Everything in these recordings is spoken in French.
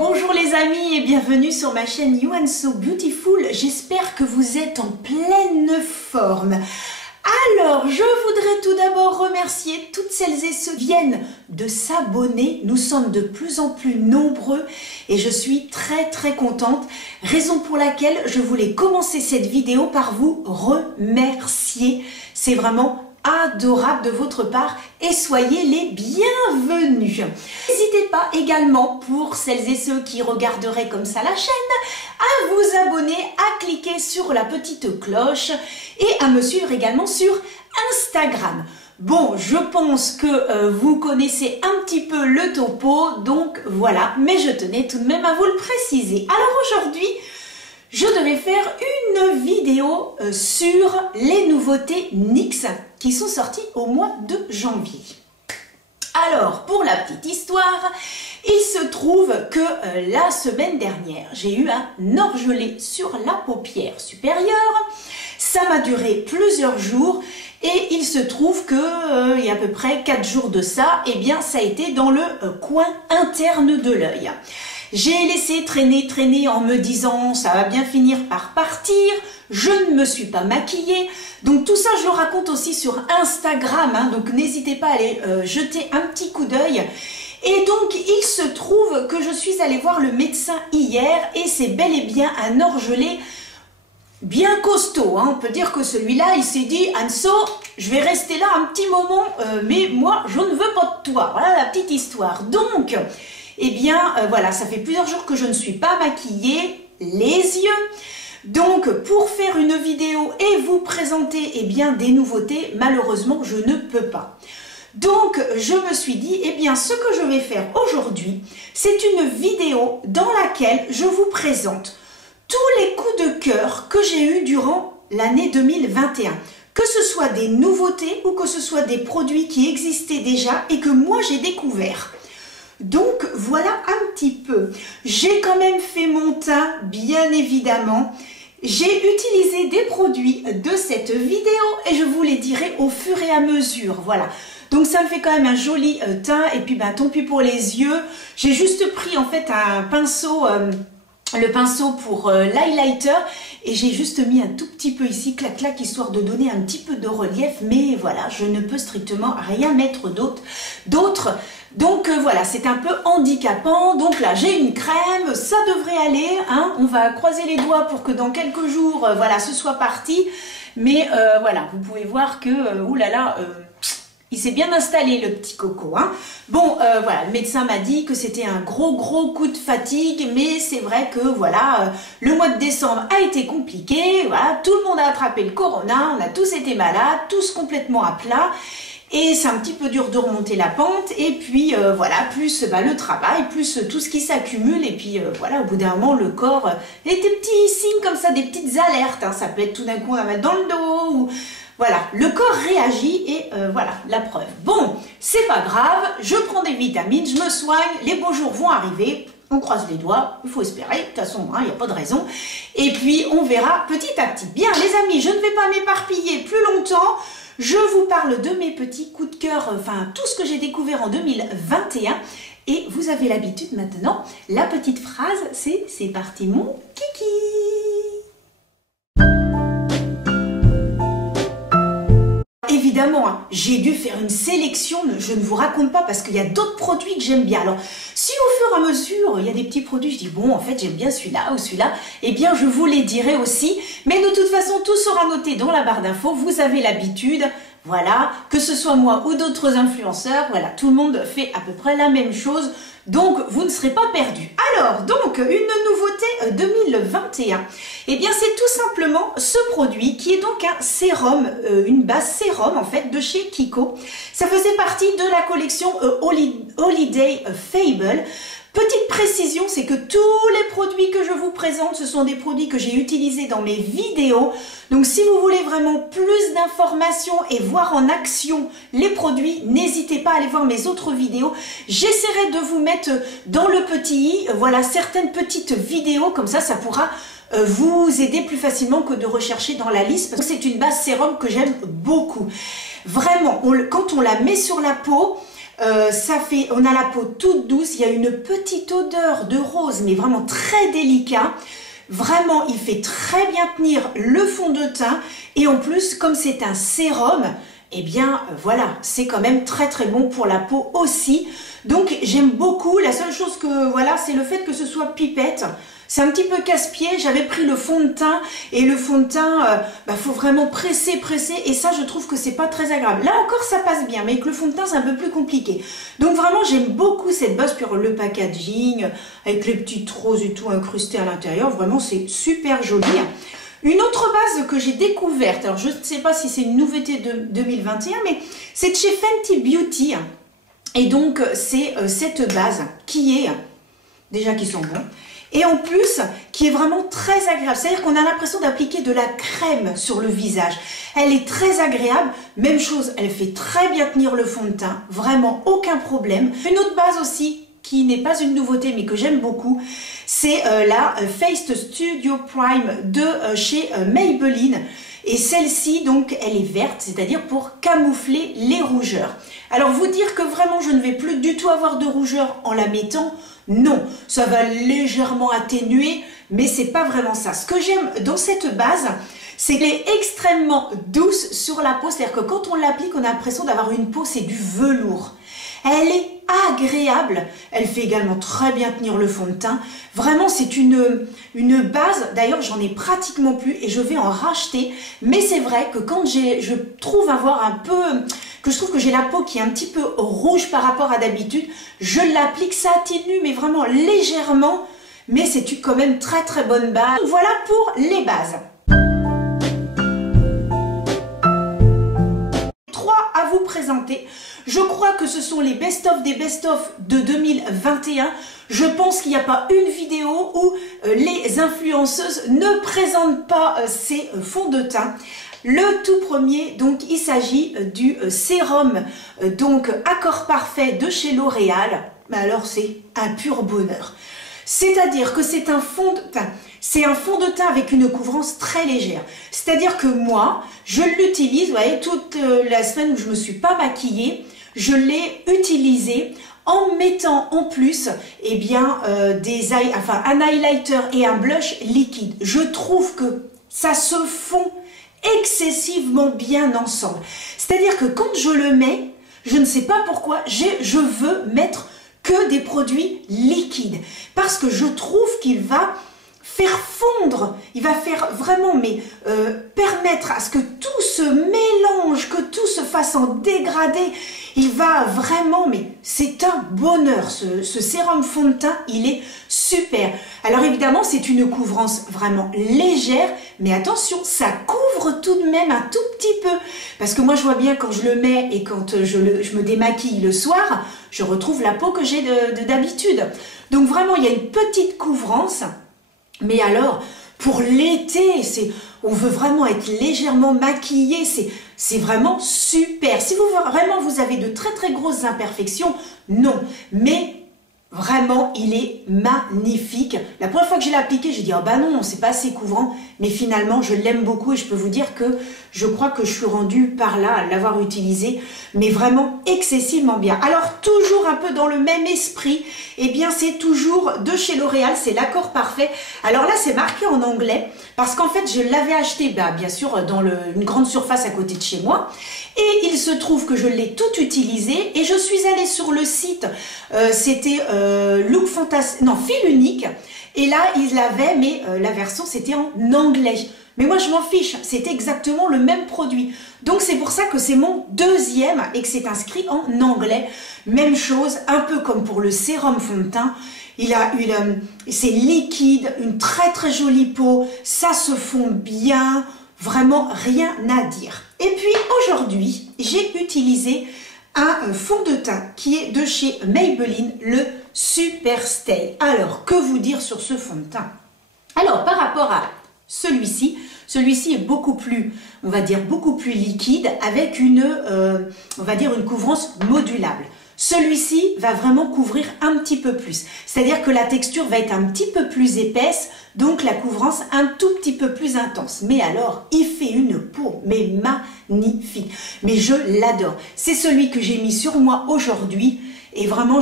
Bonjour les amis et bienvenue sur ma chaîne You and So Beautiful. J'espère que vous êtes en pleine forme. Alors, je voudrais tout d'abord remercier toutes celles et ceux qui viennent de s'abonner. Nous sommes de plus en plus nombreux et je suis très contente. Raison pour laquelle je voulais commencer cette vidéo par vous remercier. C'est vraiment adorable de votre part et soyez les bienvenus. N'hésitez pas également, pour celles et ceux qui regarderaient comme ça la chaîne, à vous abonner, à cliquer sur la petite cloche et à me suivre également sur Instagram. Bon, je pense que vous connaissez un petit peu le topo, donc voilà, mais je tenais tout de même à vous le préciser. Alors aujourd'hui, je devais faire une vidéo sur les nouveautés NYX qui sont sorties au mois de janvier. Alors, pour la petite histoire, il se trouve que la semaine dernière, j'ai eu un orgelé sur la paupière supérieure. Ça m'a duré plusieurs jours et il se trouve que il y a à peu près 4 jours de ça, eh bien ça a été dans le coin interne de l'œil. J'ai laissé traîner en me disant ça va bien finir par partir, je ne me suis pas maquillée. Donc tout ça je le raconte aussi sur Instagram, hein, donc n'hésitez pas à aller jeter un petit coup d'œil. Et donc il se trouve que je suis allée voir le médecin hier et c'est bel et bien un orgelé bien costaud, hein. On peut dire que celui-là il s'est dit Anso, je vais rester là un petit moment, mais moi je ne veux pas de toi. Voilà la petite histoire. Donc eh bien, voilà, ça fait plusieurs jours que je ne suis pas maquillée, les yeux. Donc, pour faire une vidéo et vous présenter, eh bien, des nouveautés, malheureusement, je ne peux pas. Donc, je me suis dit, eh bien, ce que je vais faire aujourd'hui, c'est une vidéo dans laquelle je vous présente tous les coups de cœur que j'ai eus durant l'année 2021. Que ce soit des nouveautés ou que ce soit des produits qui existaient déjà et que moi, j'ai découvert. Donc voilà un petit peu. J'ai quand même fait mon teint, bien évidemment. J'ai utilisé des produits de cette vidéo et je vous les dirai au fur et à mesure. Voilà. Donc ça me fait quand même un joli teint et puis ben, tant pis pour les yeux. J'ai juste pris en fait un pinceau, le pinceau pour l'highlighter et j'ai juste mis un tout petit peu ici, clac clac, histoire de donner un petit peu de relief. Mais voilà, je ne peux strictement rien mettre d'autre. Donc voilà, c'est un peu handicapant. Donc là, j'ai une crème, ça devrait aller, hein. On va croiser les doigts pour que dans quelques jours, voilà, ce soit parti. Mais voilà, vous pouvez voir que, oulala, il s'est bien installé le petit coco, hein. Bon, voilà, le médecin m'a dit que c'était un gros coup de fatigue, mais c'est vrai que voilà, le mois de décembre a été compliqué. Voilà, tout le monde a attrapé le corona, on a tous été malades, tous complètement à plat. Et c'est un petit peu dur de remonter la pente et puis voilà, plus le travail, plus tout ce qui s'accumule et puis voilà, au bout d'un moment le corps et des petits signes comme ça, des petites alertes, hein. Ça peut être tout d'un coup on va mettre dans le dos ou voilà, le corps réagit et voilà la preuve. Bon, c'est pas grave, je prends des vitamines, je me soigne, les beaux jours vont arriver. On croise les doigts, il faut espérer, de toute façon, il n'y a pas de raison. Et puis, on verra petit à petit. Bien, les amis, je ne vais pas m'éparpiller plus longtemps. Je vous parle de mes petits coups de cœur, enfin, tout ce que j'ai découvert en 2021. Et vous avez l'habitude maintenant, la petite phrase, c'est parti mon kiki. Évidemment, hein, j'ai dû faire une sélection, je ne vous raconte pas parce qu'il y a d'autres produits que j'aime bien. Alors, si au fur et à mesure, il y a des petits produits, je dis bon, en fait, j'aime bien celui-là ou celui-là, eh bien, je vous les dirai aussi. Mais de toute façon, tout sera noté dans la barre d'infos, vous avez l'habitude. Voilà, que ce soit moi ou d'autres influenceurs, voilà, tout le monde fait à peu près la même chose. Donc, vous ne serez pas perdus. Alors, donc, une nouveauté 2021. Eh bien, c'est tout simplement ce produit qui est donc un sérum, une base sérum en fait de chez Kiko. Ça faisait partie de la collection Holiday Fable. Petite précision, c'est que tous les produits que je vous présente, ce sont des produits que j'ai utilisés dans mes vidéos. Donc si vous voulez vraiment plus d'informations et voir en action les produits, n'hésitez pas à aller voir mes autres vidéos. J'essaierai de vous mettre dans le petit i, voilà, certaines petites vidéos, comme ça, ça pourra vous aider plus facilement que de rechercher dans la liste, parce que c'est une base sérum que j'aime beaucoup. Vraiment, quand on la met sur la peau, On a la peau toute douce, il y a une petite odeur de rose, mais vraiment très délicat. Vraiment, il fait très bien tenir le fond de teint. Et en plus, comme c'est un sérum, eh bien, voilà, c'est quand même très très bon pour la peau aussi. Donc, j'aime beaucoup. La seule chose que, voilà, c'est le fait que ce soit pipette. C'est un petit peu casse-pied. J'avais pris le fond de teint et le fond de teint, faut vraiment presser. Et ça, je trouve que c'est pas très agréable. Là encore, ça passe bien, mais avec le fond de teint, c'est un peu plus compliqué. Donc vraiment, j'aime beaucoup cette base pour le packaging, avec les petites roses et tout incrustées à l'intérieur. Vraiment, c'est super joli. Une autre base que j'ai découverte, alors je ne sais pas si c'est une nouveauté de 2021, mais c'est de chez Fenty Beauty. Et donc, c'est cette base qui est, déjà qui sent bon, et en plus, qui est vraiment très agréable. C'est-à-dire qu'on a l'impression d'appliquer de la crème sur le visage. Elle est très agréable. Même chose, elle fait très bien tenir le fond de teint. Vraiment, aucun problème. Une autre base aussi, qui n'est pas une nouveauté, mais que j'aime beaucoup, c'est la Face Studio Prime de chez Maybelline. Et celle-ci, donc, elle est verte, c'est-à-dire pour camoufler les rougeurs. Alors, vous dire que vraiment, je ne vais plus du tout avoir de rougeurs en la mettant, non. Ça va légèrement atténuer, mais c'est pas vraiment ça. Ce que j'aime dans cette base, c'est qu'elle est extrêmement douce sur la peau. C'est-à-dire que quand on l'applique, on a l'impression d'avoir une peau, c'est du velours. Elle est agréable. Elle fait également très bien tenir le fond de teint. Vraiment, c'est une base. D'ailleurs, j'en ai pratiquement plus et je vais en racheter. Mais c'est vrai que quand je trouve avoir un peu... que je trouve que j'ai la peau qui est un petit peu rouge par rapport à d'habitude, je l'applique, ça atténue, mais vraiment légèrement. Mais c'est quand même très très bonne base. Voilà pour les bases. À vous présenter. Je crois que ce sont les best-of des best-of de 2021. Je pense qu'il n'y a pas une vidéo où les influenceuses ne présentent pas ces fonds de teint. Le tout premier, donc, il s'agit du sérum donc Accord Parfait de chez L'Oréal. Mais alors, c'est un pur bonheur. C'est-à-dire que c'est un fond de teint. C'est un fond de teint avec une couvrance très légère. C'est-à-dire que moi, je l'utilise, vous voyez, toute la semaine où je ne me suis pas maquillée, je l'ai utilisé en mettant en plus eh bien, un highlighter et un blush liquide. Je trouve que ça se fond excessivement bien ensemble. C'est-à-dire que quand je le mets, je ne sais pas pourquoi, je veux mettre que des produits liquides. Parce que je trouve qu'il va faire fondre, il va faire vraiment, permettre à ce que tout se mélange, que tout se fasse en dégradé. Il va vraiment, mais c'est un bonheur, ce sérum fond de teint, il est super. Alors évidemment, c'est une couvrance vraiment légère, mais attention, ça couvre tout de même un tout petit peu. Parce que moi, je vois bien quand je le mets et quand je me démaquille le soir, je retrouve la peau que j'ai d'habitude. Donc vraiment, il y a une petite couvrance. Mais alors, pour l'été, on veut vraiment être légèrement maquillé, c'est vraiment super. Si vous avez de très très grosses imperfections, non. Mais vraiment, il est magnifique. La première fois que je l'ai appliqué, j'ai dit, oh bah non, c'est pas assez couvrant. Mais finalement, je l'aime beaucoup et je peux vous dire que je crois que je suis rendue par là à l'avoir utilisé, mais vraiment excessivement bien. Alors, toujours un peu dans le même esprit, eh bien, c'est toujours de chez L'Oréal, c'est l'Accord Parfait. Alors là, c'est marqué en anglais, parce qu'en fait, je l'avais acheté, bien sûr, dans une grande surface à côté de chez moi. Et il se trouve que je l'ai tout utilisé et je suis allée sur le site, c'était Look Fantastique, non, Fil Unique. Et là, ils l'avaient, mais la version, c'était en anglais. Mais moi, je m'en fiche, c'est exactement le même produit. Donc, c'est pour ça que c'est mon deuxième et que c'est inscrit en anglais. Même chose, un peu comme pour le sérum fond de teint. C'est liquide, une très très jolie peau, ça se fond bien, vraiment rien à dire. Et puis, aujourd'hui, j'ai utilisé un fond de teint qui est de chez Maybelline, le Super Stay. Alors, que vous dire sur ce fond de teint? Alors, par rapport à celui-ci est beaucoup plus, on va dire, beaucoup plus liquide avec on va dire, une couvrance modulable. Celui-ci va vraiment couvrir un petit peu plus. C'est-à-dire que la texture va être un petit peu plus épaisse, donc la couvrance un tout petit peu plus intense. Mais alors, il fait une peau, mais magnifique. Mais je l'adore. C'est celui que j'ai mis sur moi aujourd'hui. Et vraiment,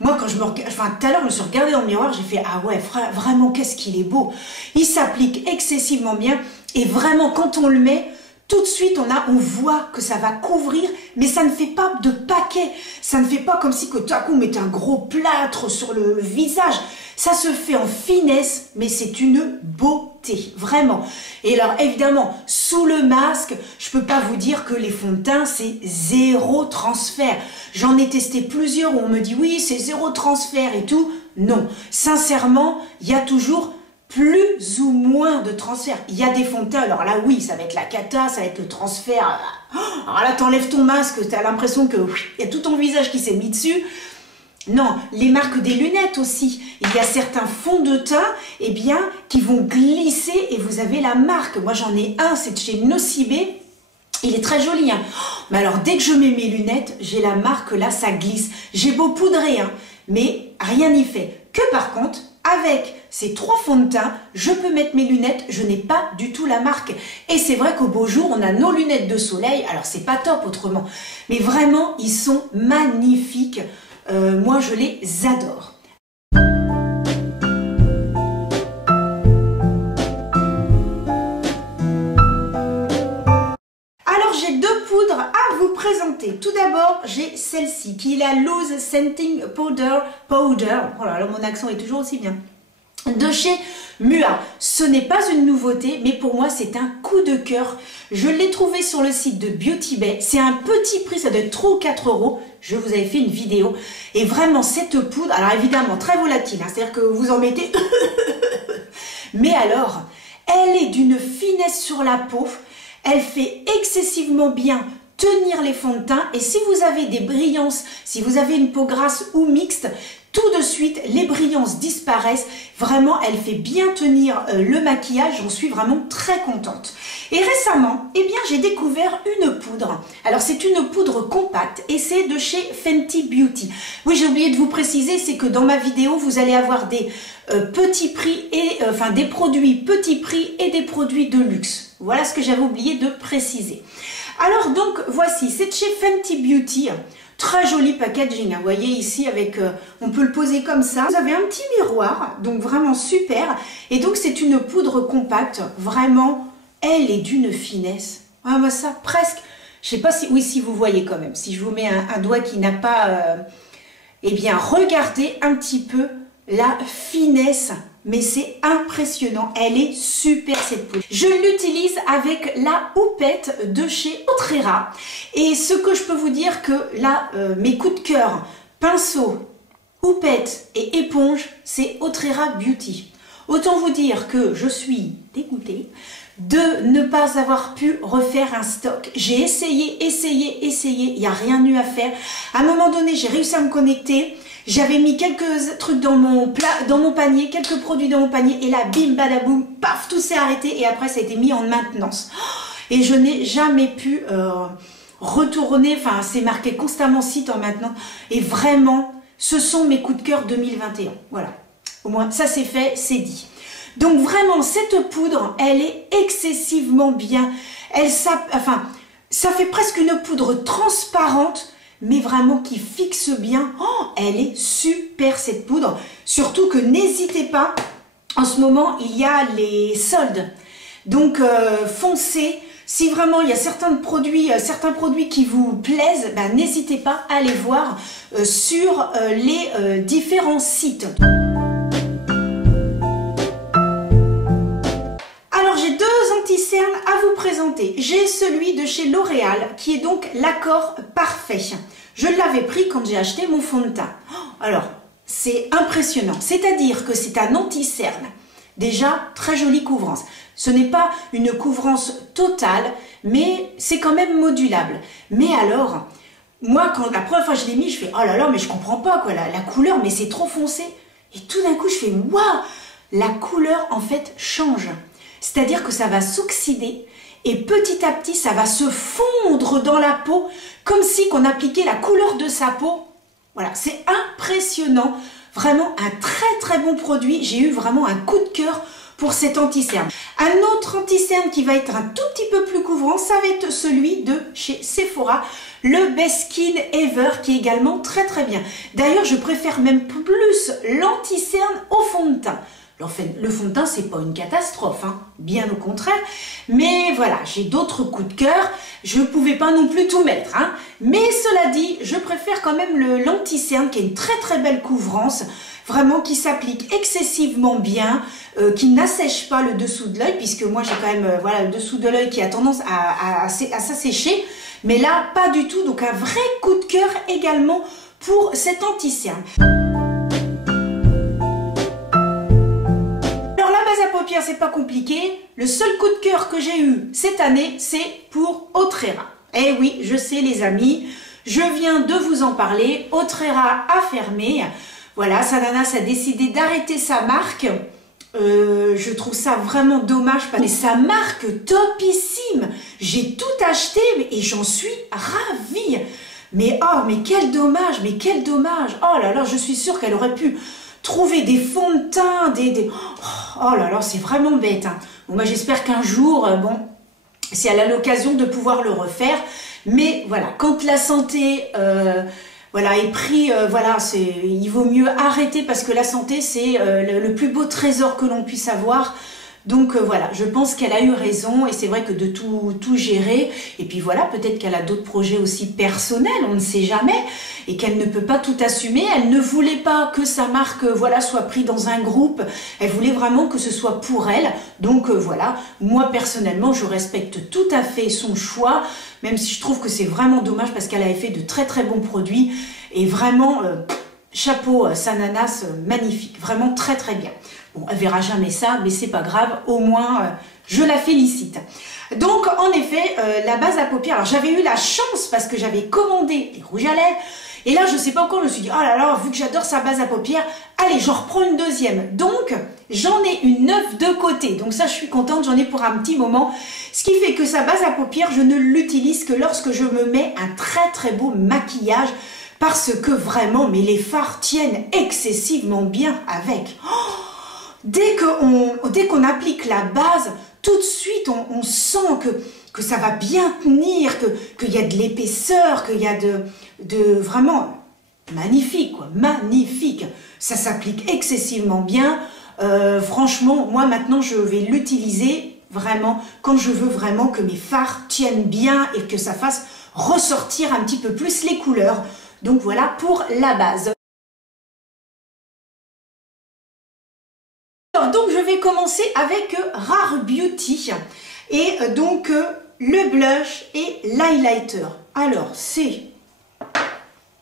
moi quand je me regarde, enfin tout à l'heure je me suis regardée dans le miroir, j'ai fait ah ouais, vraiment qu'est-ce qu'il est beau. Il s'applique excessivement bien et vraiment quand on le met, tout de suite on voit que ça va couvrir, mais ça ne fait pas de paquet. Ça ne fait pas comme si que tout à coup on mettait un gros plâtre sur le visage. Ça se fait en finesse, mais c'est une beauté, vraiment. Et alors évidemment, sous le masque, je peux pas vous dire que les fonds de teint, c'est zéro transfert. J'en ai testé plusieurs où on me dit oui, c'est zéro transfert et tout. Non, sincèrement, il y a toujours plus ou moins de transfert. Il y a des fonds de teint, alors là oui, ça va être la cata, ça va être le transfert. Alors là, t'enlèves ton masque, t'as l'impression que il y a tout ton visage qui s'est mis dessus. Non, les marques des lunettes aussi. Il y a certains fonds de teint, eh bien, qui vont glisser et vous avez la marque. Moi, j'en ai un, c'est de chez Nocibé. Il est très joli, hein. Mais alors, dès que je mets mes lunettes, j'ai la marque là, ça glisse. J'ai beau poudrer, hein, mais rien n'y fait. Que par contre, avec ces 3 fonds de teint, je peux mettre mes lunettes, je n'ai pas du tout la marque. Et c'est vrai qu'au beau jour, on a nos lunettes de soleil. Alors, c'est pas top autrement. Mais vraiment, ils sont magnifiques. Moi, je les adore. Alors, j'ai 2 poudres à vous présenter. Tout d'abord, j'ai celle-ci, qui est la Loose Scenting Powder. Oh là là, mon accent est toujours aussi bien. De chez Mua. Ce n'est pas une nouveauté, mais pour moi, c'est un coup de cœur. Je l'ai trouvé sur le site de Beauty Bay. C'est un petit prix, ça doit être 3 ou 4 euros. Je vous avais fait une vidéo. Et vraiment, cette poudre, alors évidemment, très volatile, hein, c'est-à-dire que vous en mettez... mais alors, elle est d'une finesse sur la peau. Elle fait excessivement bien tenir les fonds de teint. Et si vous avez des brillances, si vous avez une peau grasse ou mixte, tout de suite, les brillances disparaissent. Vraiment, elle fait bien tenir le maquillage. J'en suis vraiment très contente. Et récemment, eh bien, j'ai découvert une poudre. Alors, c'est une poudre compacte et c'est de chez Fenty Beauty. Oui, j'ai oublié de vous préciser, c'est que dans ma vidéo, vous allez avoir des petits prix et enfin des produits petits prix et des produits de luxe. Voilà ce que j'avais oublié de préciser. Alors donc, voici, c'est de chez Fenty Beauty. Très joli packaging, hein. Vous voyez ici, avec, on peut le poser comme ça. Vous avez un petit miroir, donc vraiment super. Et donc, c'est une poudre compacte. Vraiment, elle est d'une finesse. Ah, moi, ça, presque, je sais pas si, oui, si vous voyez quand même. Si je vous mets un doigt qui n'a pas, eh bien, regardez un petit peu la finesse. Mais c'est impressionnant, elle est super cette poudre. Je l'utilise avec la houppette de chez Otrera. Et ce que je peux vous dire que là, mes coups de cœur, pinceau, houppette et éponge, c'est Otrera Beauty. Autant vous dire que je suis dégoûtée de ne pas avoir pu refaire un stock. J'ai essayé, il n'y a rien eu à faire. À un moment donné, j'ai réussi à me connecter. J'avais mis quelques trucs dans mon panier, quelques produits dans mon panier, et là, bim, badaboum, paf, tout s'est arrêté, et après, ça a été mis en maintenance. Et je n'ai jamais pu retourner, enfin, c'est marqué constamment site en maintenance, et vraiment, ce sont mes coups de cœur 2021. Voilà, au moins, ça c'est fait, c'est dit. Donc vraiment, cette poudre, elle est excessivement bien. Ça fait presque une poudre transparente, mais vraiment qui fixe bien. Oh, elle est super cette poudre. Surtout que n'hésitez pas, en ce moment, il y a les soldes. Donc, foncez. Si vraiment il y a certains produits qui vous plaisent, ben, n'hésitez pas à les voir sur les différents sites. Anti-cerne à vous présenter. J'ai celui de chez L'Oréal qui est donc l'accord parfait. Je l'avais pris quand j'ai acheté mon fond de teint. Alors, c'est impressionnant. C'est-à-dire que c'est un anti-cerne. Déjà, très jolie couvrance. Ce n'est pas une couvrance totale, mais c'est quand même modulable. Mais alors, moi, quand la première fois que je l'ai mis, je fais « Oh là là, mais je comprends pas quoi, la couleur, mais c'est trop foncé. » Et tout d'un coup, je fais « Waouh !» La couleur, en fait, change. C'est-à-dire que ça va s'oxyder et petit à petit, ça va se fondre dans la peau comme si qu'on appliquait la couleur de sa peau Voilà, c'est impressionnant. Vraiment un très bon produit. J'ai eu vraiment un coup de cœur pour cet anti-cerne. Un autre anti-cerne qui va être un tout petit peu plus couvrant, ça va être celui de chez Sephora, le Best Skin Ever, qui est également très bien. D'ailleurs, je préfère même plus l'anti-cerne au fond de teint. Le fond de teint, c'est pas une catastrophe, hein, bien au contraire. Mais voilà, j'ai d'autres coups de cœur. Je ne pouvais pas non plus tout mettre, hein. Mais cela dit, je préfère quand même l'anti-cerne qui a une très belle couvrance, vraiment qui s'applique excessivement bien, qui n'assèche pas le dessous de l'œil, puisque moi j'ai quand même voilà, le dessous de l'œil qui a tendance à s'assécher. Mais là, pas du tout. Donc un vrai coup de cœur également pour cet anti-cerne. C'est pas compliqué, le seul coup de cœur que j'ai eu cette année, c'est pour Autrera. Eh oui, je sais les amis, je viens de vous en parler, Autrera a fermé. Voilà, Sananas a décidé d'arrêter sa marque. Je trouve ça vraiment dommage, mais sa marque topissime. J'ai tout acheté et j'en suis ravie. Mais oh, mais quel dommage, mais quel dommage. Oh là là, je suis sûre qu'elle aurait pu trouver des fonds de teint, oh là là, c'est vraiment bête. Hein. Bon, bah, j'espère qu'un jour, bon, si elle a l'occasion de pouvoir le refaire. Mais voilà, quand la santé voilà, est pris, voilà, il vaut mieux arrêter parce que la santé, c'est le plus beau trésor que l'on puisse avoir. Donc voilà, je pense qu'elle a eu raison et c'est vrai que de tout gérer, et puis voilà, peut-être qu'elle a d'autres projets aussi personnels, on ne sait jamais, et qu'elle ne peut pas tout assumer. Elle ne voulait pas que sa marque voilà, soit prise dans un groupe, elle voulait vraiment que ce soit pour elle. Donc voilà, moi personnellement, je respecte tout à fait son choix, même si je trouve que c'est vraiment dommage parce qu'elle avait fait de très bons produits, et vraiment, chapeau, Sananas, magnifique, vraiment très bien. Bon, elle verra jamais ça, mais c'est pas grave, au moins je la félicite. Donc en effet, la base à paupières, alors j'avais eu la chance parce que j'avais commandé des rouges à lèvres, et là je sais pas encore, je me suis dit, oh là là, vu que j'adore sa base à paupières, allez, j'en reprends une deuxième. Donc j'en ai une neuve de côté, donc ça je suis contente, j'en ai pour un petit moment, ce qui fait que sa base à paupières, je ne l'utilise que lorsque je me mets un très beau maquillage, parce que vraiment, mais les fards tiennent excessivement bien avec. Oh, dès qu'on applique la base, tout de suite, on sent que ça va bien tenir, qu'il y a de l'épaisseur, qu'il y a vraiment magnifique, quoi, magnifique. Ça s'applique excessivement bien. Franchement, moi maintenant, je vais l'utiliser vraiment quand je veux vraiment que mes fards tiennent bien et que ça fasse ressortir un petit peu plus les couleurs. Donc voilà pour la base. Alors, donc je vais commencer avec Rare Beauty et donc le blush et l'highlighter. Alors c'est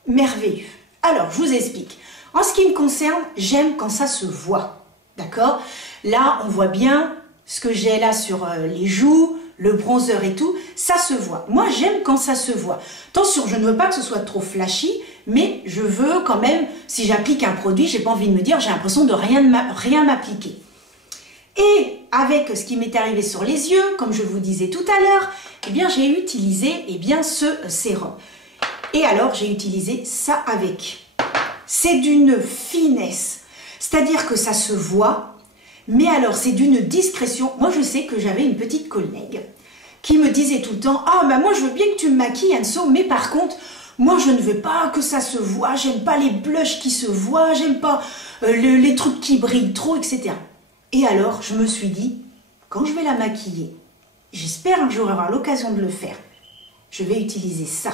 merveilleux. Alors je vous explique. En ce qui me concerne, j'aime quand ça se voit. D'accord? Là on voit bien ce que j'ai là sur les joues, le bronzer et tout, ça se voit. Moi, j'aime quand ça se voit. Attention, je ne veux pas que ce soit trop flashy, mais je veux quand même, si j'applique un produit, j'ai pas envie de me dire, j'ai l'impression de rien m'appliquer. Et avec ce qui m'est arrivé sur les yeux, comme je vous disais tout à l'heure, eh bien, j'ai utilisé ce sérum. Et alors, j'ai utilisé ça avec. C'est d'une finesse. C'est-à-dire que ça se voit. Mais alors, c'est d'une discrétion. Moi, je sais que j'avais une petite collègue qui me disait tout le temps « Ah, bah moi, je veux bien que tu me maquilles, Anso, mais par contre, moi, je ne veux pas que ça se voit. J'aime pas les blushs qui se voient. J'aime pas les trucs qui brillent trop, etc. » Et alors, je me suis dit, quand je vais la maquiller, j'espère un jour avoir l'occasion de le faire, je vais utiliser ça.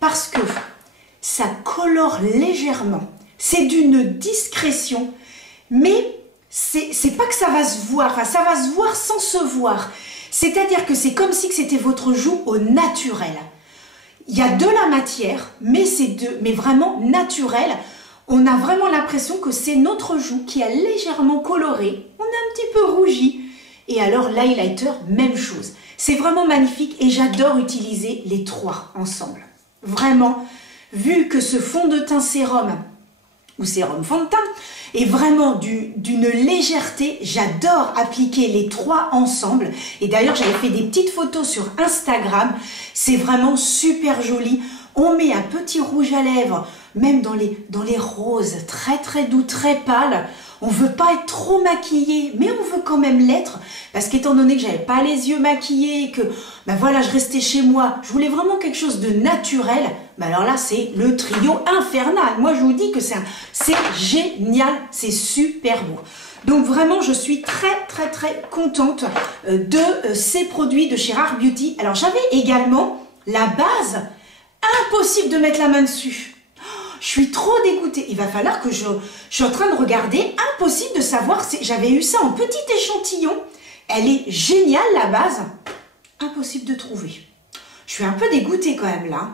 Parce que ça colore légèrement. C'est d'une discrétion, mais c'est pas que ça va se voir, enfin, ça va se voir sans se voir. C'est-à-dire que c'est comme si c'était votre joue au naturel. Il y a de la matière, mais mais vraiment naturel. On a vraiment l'impression que c'est notre joue qui a légèrement coloré. On a un petit peu rougi. Et alors l'highlighter, même chose. C'est vraiment magnifique et j'adore utiliser les trois ensemble. Vraiment, vu que ce fond de teint sérum ou sérum fond de teint est vraiment d'une légèreté, j'adore appliquer les trois ensemble. Et d'ailleurs, j'avais fait des petites photos sur Instagram. C'est vraiment super joli. On met un petit rouge à lèvres même dans les roses, très très doux, très pâles. On veut pas être trop maquillé, mais on veut quand même l'être, parce qu'étant donné que j'avais pas les yeux maquillés, que ben voilà, je restais chez moi, je voulais vraiment quelque chose de naturel. Ben alors là, c'est le trio infernal. Moi, je vous dis que c'est génial, c'est super beau. Donc vraiment, je suis très très très contente de ces produits de chez Rare Beauty. Alors j'avais également la base, impossible de mettre la main dessus. Je suis trop dégoûtée. Il va falloir que je suis en train de regarder. Impossible de savoir si j'avais eu ça en petit échantillon. Elle est géniale, la base. Impossible de trouver. Je suis un peu dégoûtée quand même là.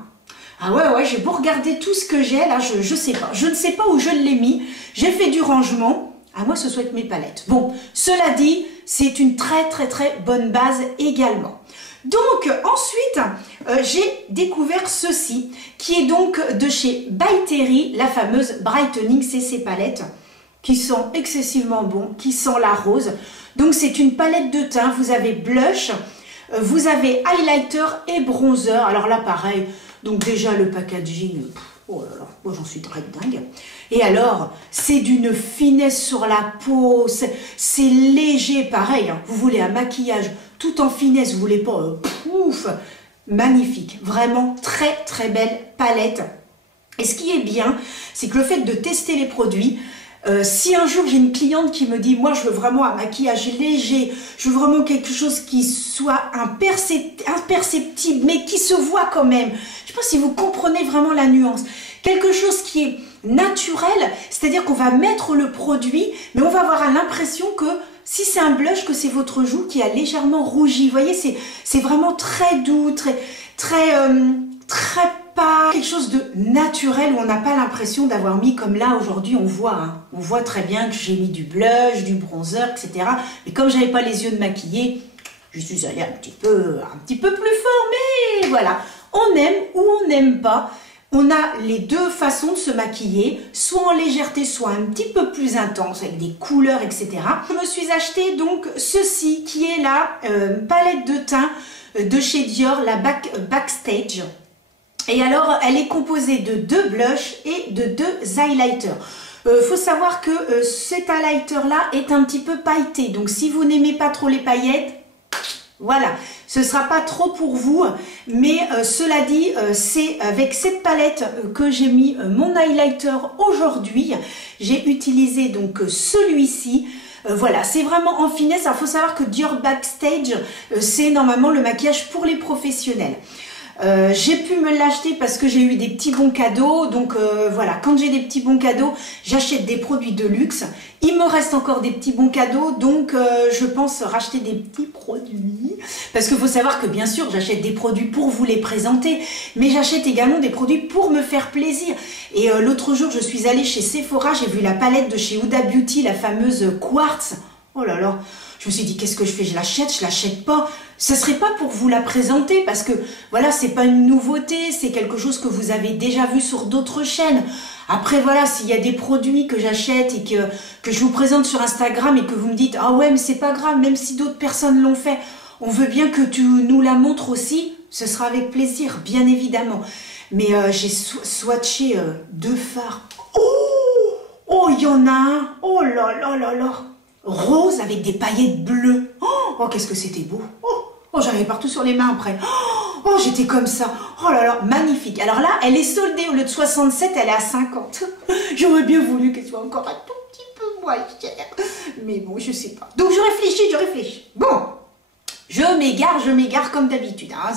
Ah ouais, j'ai beau regarder tout ce que j'ai là, je sais pas. Je ne sais pas où je l'ai mis. J'ai fait du rangement. À moi, ce soit avec mes palettes. Bon, cela dit, c'est une très très très bonne base également. Donc ensuite, j'ai découvert ceci, qui est donc de chez By Terry, la fameuse Brightening. C'est ces palettes qui sont excessivement bons, qui sont la rose. Donc c'est une palette de teint, vous avez blush, vous avez highlighter et bronzer. Alors là pareil, donc déjà le packaging, oh là là, moi j'en suis très dingue. Et alors, c'est d'une finesse sur la peau, c'est léger, pareil, hein. Vous voulez un maquillage tout en finesse, vous voulez pas pouf, magnifique, vraiment très très belle palette. Et ce qui est bien, c'est que le fait de tester les produits, si un jour j'ai une cliente qui me dit, moi je veux vraiment un maquillage léger, je veux vraiment quelque chose qui soit imperceptible, mais qui se voit quand même. Je ne sais pas si vous comprenez vraiment la nuance. Quelque chose qui est naturel, c'est-à-dire qu'on va mettre le produit, mais on va avoir l'impression que si c'est un blush, que c'est votre joue qui a légèrement rougi. Vous voyez, c'est vraiment très doux, très pas quelque chose de naturel où on n'a pas l'impression d'avoir mis comme là aujourd'hui on voit. Hein. On voit très bien que j'ai mis du blush, du bronzer, etc. Mais comme j'avais pas les yeux de maquiller, je suis allée un petit peu plus fort. Mais voilà, on aime ou on n'aime pas. On a les deux façons de se maquiller, soit en légèreté, soit un petit peu plus intense, avec des couleurs, etc. Je me suis acheté donc ceci, qui est la palette de teint de chez Dior, la Backstage. Et alors, elle est composée de 2 blushs et de 2 highlighters. Faut savoir que cet highlighter-là est un petit peu pailleté. Donc, si vous n'aimez pas trop les paillettes, voilà, ce ne sera pas trop pour vous. Mais cela dit, c'est avec cette palette que j'ai mis mon highlighter aujourd'hui. J'ai utilisé donc celui-ci. Voilà, c'est vraiment en finesse. Alors, il faut savoir que Dior Backstage, c'est normalement le maquillage pour les professionnels. J'ai pu me l'acheter parce que j'ai eu des petits bons cadeaux. Donc voilà, quand j'ai des petits bons cadeaux, j'achète des produits de luxe. Il me reste encore des petits bons cadeaux, donc je pense racheter des petits produits. Parce qu'il faut savoir que bien sûr, j'achète des produits pour vous les présenter, mais j'achète également des produits pour me faire plaisir. Et l'autre jour, je suis allée chez Sephora, j'ai vu la palette de chez Huda Beauty, la fameuse Quartz. Oh là là, je me suis dit, qu'est-ce que je fais? Je l'achète pas. Ce serait pas pour vous la présenter parce que voilà, c'est pas une nouveauté, c'est quelque chose que vous avez déjà vu sur d'autres chaînes. Après voilà, s'il y a des produits que j'achète et que je vous présente sur Instagram et que vous me dites, ah ouais, mais c'est pas grave, même si d'autres personnes l'ont fait, on veut bien que tu nous la montres aussi, ce sera avec plaisir, bien évidemment. Mais j'ai swatché 2 fards. Oh, il y en a un. Oh là là là là. Rose avec des paillettes bleues. Oh, qu'est-ce que c'était beau. Oh, j'avais partout sur les mains après. Oh, j'étais comme ça. Oh là là, magnifique. Alors là, elle est soldée. Au lieu de 67, elle est à 50. J'aurais bien voulu qu'elle soit encore un tout petit peu moins chère. Mais bon, je sais pas. Donc, je réfléchis. Bon, je m'égare comme d'habitude. Hein.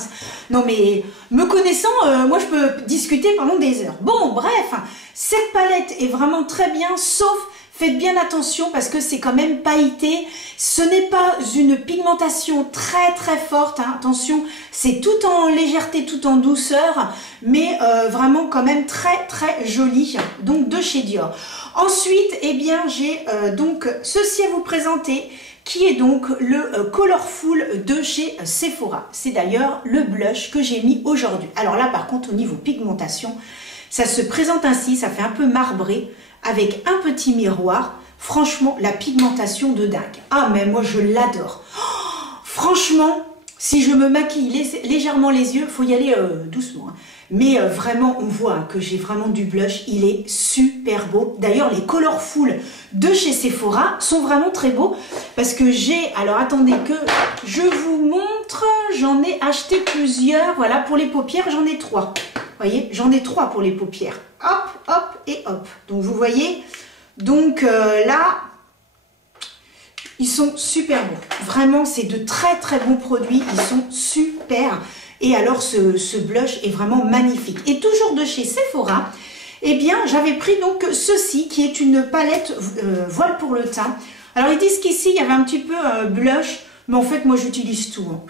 Non, mais me connaissant, moi, je peux discuter pendant des heures. Bon, bref, cette palette est vraiment très bien, sauf... Faites bien attention parce que c'est quand même pailleté. Ce n'est pas une pigmentation très très forte. Hein. Attention, c'est tout en légèreté, tout en douceur. Mais vraiment quand même très très joli. Donc de chez Dior. Ensuite, eh bien j'ai donc ceci à vous présenter. Qui est donc le Colorful de chez Sephora. C'est d'ailleurs le blush que j'ai mis aujourd'hui. Alors là par contre au niveau pigmentation, ça se présente ainsi. Ça fait un peu marbré. Avec un petit miroir, franchement, la pigmentation de dingue. Ah, mais moi, je l'adore. Oh, franchement, si je me maquille légèrement les yeux, il faut y aller doucement. Hein. Mais vraiment, on voit que j'ai vraiment du blush. Il est super beau. D'ailleurs, les Colorful de chez Sephora sont vraiment très beaux. Parce que j'ai... Alors, attendez que je vous montre. J'en ai acheté plusieurs. Voilà, pour les paupières, j'en ai 3. Vous voyez, j'en ai 3 pour les paupières. Hop, hop et hop. Donc, vous voyez. Donc, là... Ils sont super bons. Vraiment, c'est de très très bons produits. Ils sont super. Et alors, ce blush est vraiment magnifique. Et toujours de chez Sephora, eh bien, j'avais pris donc ceci, qui est une palette voile pour le teint. Alors, ils disent qu'ici, il y avait un petit peu blush. Mais en fait, moi, j'utilise tout. Hein.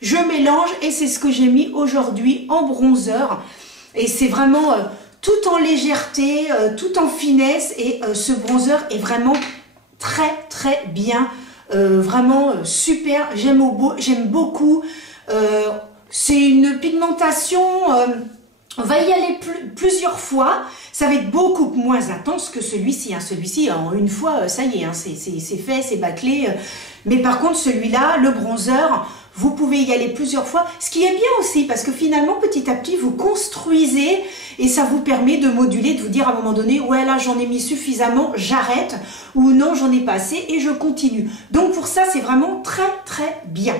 Je mélange et c'est ce que j'ai mis aujourd'hui en bronzer. Et c'est vraiment tout en légèreté, tout en finesse. Et ce bronzer est vraiment... très bien, vraiment super, j'aime beaucoup, c'est une pigmentation, on va y aller plusieurs fois, ça va être beaucoup moins intense que celui-ci, hein. Celui-ci en une fois ça y est, hein, c'est fait, c'est bâclé, mais par contre celui-là, le bronzer, vous pouvez y aller plusieurs fois, ce qui est bien aussi parce que finalement petit à petit vous construisez et ça vous permet de moduler, de vous dire à un moment donné, ouais là j'en ai mis suffisamment, j'arrête, ou non j'en ai pas assez et je continue. Donc pour ça c'est vraiment très bien.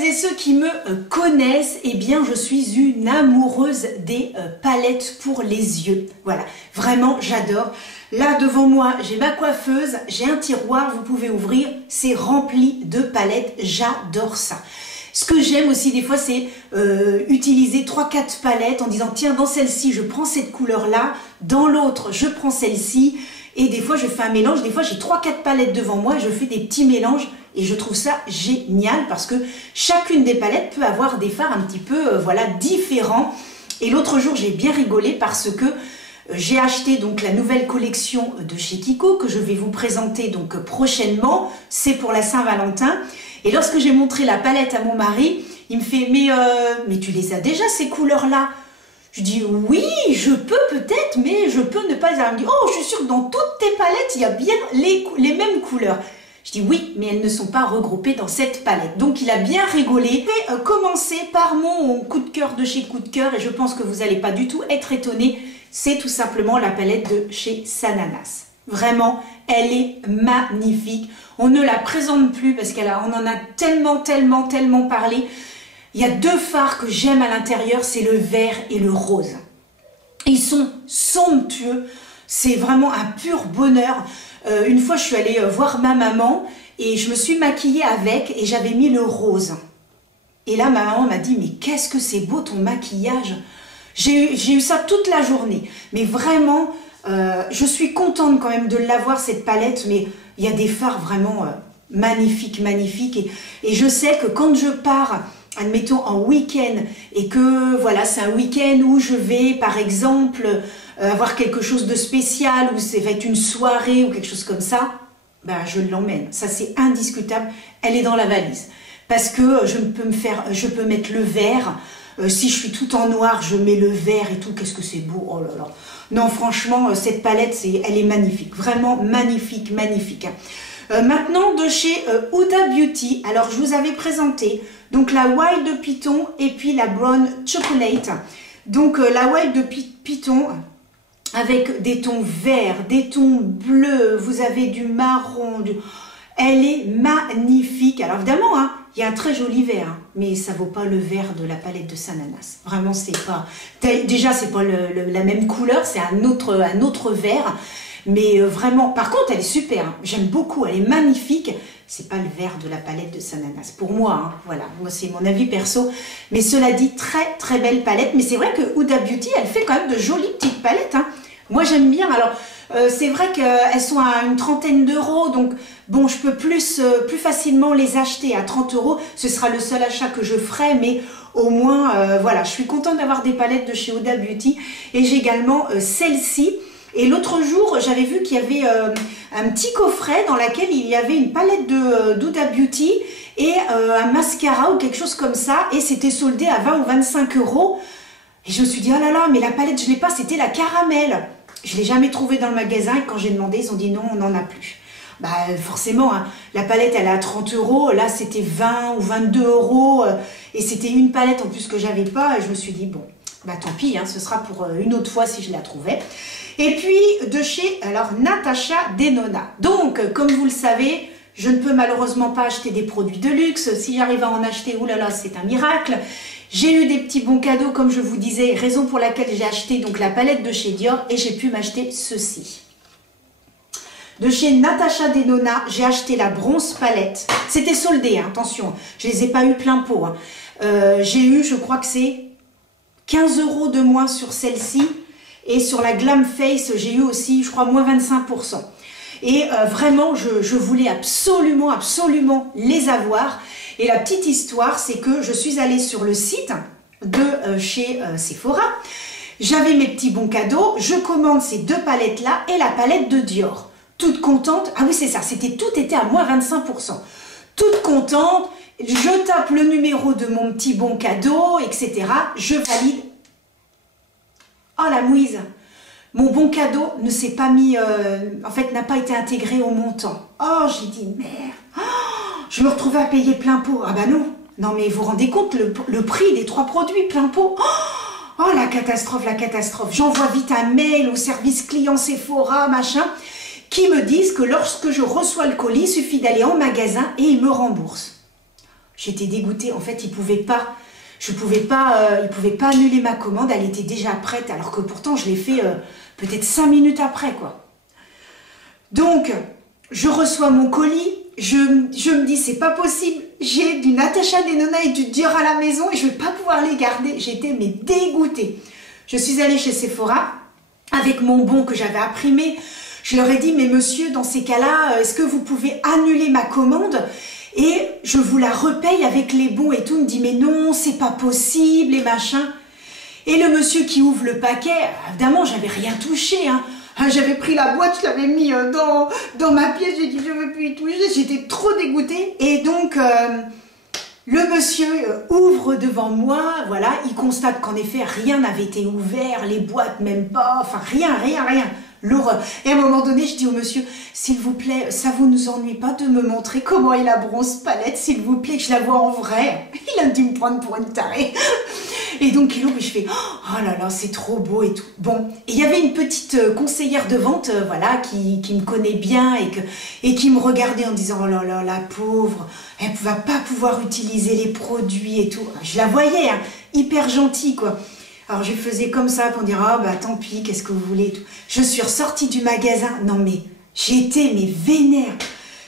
Et ceux qui me connaissent, eh bien je suis une amoureuse des palettes pour les yeux. Voilà, vraiment j'adore. Là devant moi j'ai ma coiffeuse, j'ai un tiroir, vous pouvez ouvrir, c'est rempli de palettes, j'adore ça. Ce que j'aime aussi des fois c'est utiliser 3-4 palettes en disant tiens dans celle-ci je prends cette couleur là, dans l'autre je prends celle-ci et des fois je fais un mélange, des fois j'ai 3-4 palettes devant moi et je fais des petits mélanges et je trouve ça génial parce que chacune des palettes peut avoir des fards un petit peu voilà différents. Et l'autre jour j'ai bien rigolé parce que j'ai acheté donc la nouvelle collection de chez Kiko que je vais vous présenter donc prochainement, c'est pour la Saint-Valentin. Et lorsque j'ai montré la palette à mon mari, il me fait mais tu les as déjà ces couleurs-là? Je dis oui, je peux peut-être, mais je peux ne pas les avoir. Il me dit oh, je suis sûre que dans toutes tes palettes, il y a bien les mêmes couleurs. Je dis oui, mais elles ne sont pas regroupées dans cette palette. Donc il a bien rigolé. Je vais commencer par mon coup de cœur de chez Coup de cœur et je pense que vous n'allez pas du tout être étonnés. C'est tout simplement la palette de chez Sananas. Vraiment, elle est magnifique. On ne la présente plus parce qu'on en a tellement parlé. Il y a 2 fards que j'aime à l'intérieur, c'est le vert et le rose. Ils sont somptueux. C'est vraiment un pur bonheur. Une fois, je suis allée voir ma maman et je me suis maquillée avec et j'avais mis le rose. Et là, ma maman m'a dit, mais qu'est-ce que c'est beau ton maquillage! J'ai eu ça toute la journée. Mais vraiment, je suis contente quand même de l'avoir, cette palette. Mais il y a des fards vraiment magnifiques. Et je sais que quand je pars, admettons en week-end, et que voilà, c'est un week-end où je vais, par exemple, avoir quelque chose de spécial, ou ça va être une soirée ou quelque chose comme ça, ben, je l'emmène. Ça, c'est indiscutable. Elle est dans la valise. Parce que je peux mettre le vert. Si je suis tout en noir, je mets le vert et tout. Qu'est-ce que c'est beau. Oh là là. Non, franchement, cette palette, elle est magnifique. Vraiment magnifique. Maintenant, de chez Huda Beauty. Alors, je vous avais présenté donc la Wild Python et puis la Brown Chocolate. Donc, la Wild Python avec des tons verts, des tons bleus. Vous avez du marron. Elle est magnifique. Alors, évidemment, hein, il y a un très joli vert, hein, mais ça vaut pas le vert de la palette de Sananas. Vraiment, c'est pas... Déjà, c'est pas la même couleur, c'est un autre vert. Mais vraiment, par contre, elle est super. Hein. J'aime beaucoup, elle est magnifique. C'est pas le vert de la palette de Sananas. Pour moi, hein, voilà, moi c'est mon avis perso. Mais cela dit, très belle palette. Mais c'est vrai que Huda Beauty, elle fait quand même de jolies petites palettes. Hein. Moi, j'aime bien. Alors, c'est vrai qu'elles sont à une trentaine d'euros. Donc, bon, je peux plus facilement les acheter à 30 euros. Ce sera le seul achat que je ferai. Mais au moins, voilà, je suis contente d'avoir des palettes de chez Huda Beauty. Et j'ai également celle-ci. Et l'autre jour, j'avais vu qu'il y avait un petit coffret dans lequel il y avait une palette d'Huda Beauty et un mascara ou quelque chose comme ça. Et c'était soldé à 20 ou 25 euros. Et je me suis dit, oh là là, mais la palette, je ne l'ai pas, c'était la caramel. Je ne l'ai jamais trouvée dans le magasin et quand j'ai demandé, ils ont dit non, on n'en a plus. Bah forcément, hein, la palette elle est à 30 €, là c'était 20 ou 22 €, et c'était une palette en plus que j'avais pas, et je me suis dit bon, bah tant pis, hein, ce sera pour une autre fois si je la trouvais. Et puis de chez, alors Natasha Denona. Donc comme vous le savez, je ne peux malheureusement pas acheter des produits de luxe, si j'arrive à en acheter, oulala, c'est un miracle. J'ai eu des petits bons cadeaux comme je vous disais, raison pour laquelle j'ai acheté donc la palette de chez Dior, et j'ai pu m'acheter ceci. De chez Natasha Denona, j'ai acheté la bronze palette. C'était soldé, hein, attention, je ne les ai pas eu plein pot. Hein. J'ai eu, je crois que c'est 15 € de moins sur celle-ci. Et sur la Glam Face, j'ai eu aussi, je crois, moins 25%. Et vraiment, je voulais absolument, absolument les avoir. Et la petite histoire, c'est que je suis allée sur le site de chez Sephora. J'avais mes petits bons cadeaux. Je commande ces deux palettes-là et la palette de Dior. Toute contente, ah oui c'est ça, tout était à moins 25%. Toute contente, je tape le numéro de mon petit bon cadeau, etc. Je valide. Oh la mouise, mon bon cadeau ne s'est pas mis, en fait n'a pas été intégré au montant. Oh j'ai dit merde, oh, je me retrouvais à payer plein pot. Ah bah non, non mais vous vous rendez compte le prix des 3 produits plein pot. Oh la catastrophe, la catastrophe. J'envoie vite un mail au service client Sephora, machin, qui me disent que lorsque je reçois le colis, il suffit d'aller en magasin et ils me remboursent. J'étais dégoûtée. En fait, ils pouvaient pas annuler ma commande. Elle était déjà prête, alors que pourtant, je l'ai fait peut-être 5 minutes après, quoi. Donc, je reçois mon colis. Je me dis, c'est pas possible. J'ai du Natasha Denona et du Dior à la maison et je vais pas pouvoir les garder. J'étais mais dégoûtée. Je suis allée chez Sephora avec mon bon que j'avais imprimé. Je leur ai dit, mais monsieur, dans ces cas-là, est-ce que vous pouvez annuler ma commande et je vous la repaye avec les bons et tout. Il me dit, mais non, c'est pas possible et machin. Et le monsieur qui ouvre le paquet, évidemment, j'avais rien touché, hein. J'avais pris la boîte, je l'avais mis dans ma pièce, j'ai dit, je ne veux plus y toucher. J'étais trop dégoûtée. Et donc, le monsieur ouvre devant moi, voilà, il constate qu'en effet, rien n'avait été ouvert, les boîtes même pas, enfin, rien. L'horreur. Et à un moment donné, je dis au monsieur, s'il vous plaît, ça vous nous ennuie pas de me montrer comment est la bronze palette, s'il vous plaît, que je la vois en vrai. Il a dû me prendre pour une tarée. Et donc il ouvre et je fais, oh là là, c'est trop beau et tout. Bon, et il y avait une petite conseillère de vente, voilà, qui me connaît bien et qui me regardait en disant, oh là là, la pauvre, elle ne va pas pouvoir utiliser les produits et tout. Je la voyais, hein, hyper gentille, quoi. Alors je faisais comme ça pour dire, ah bah tant pis, qu'est-ce que vous voulez et tout. Je suis ressortie du magasin, non mais j'étais mais vénère.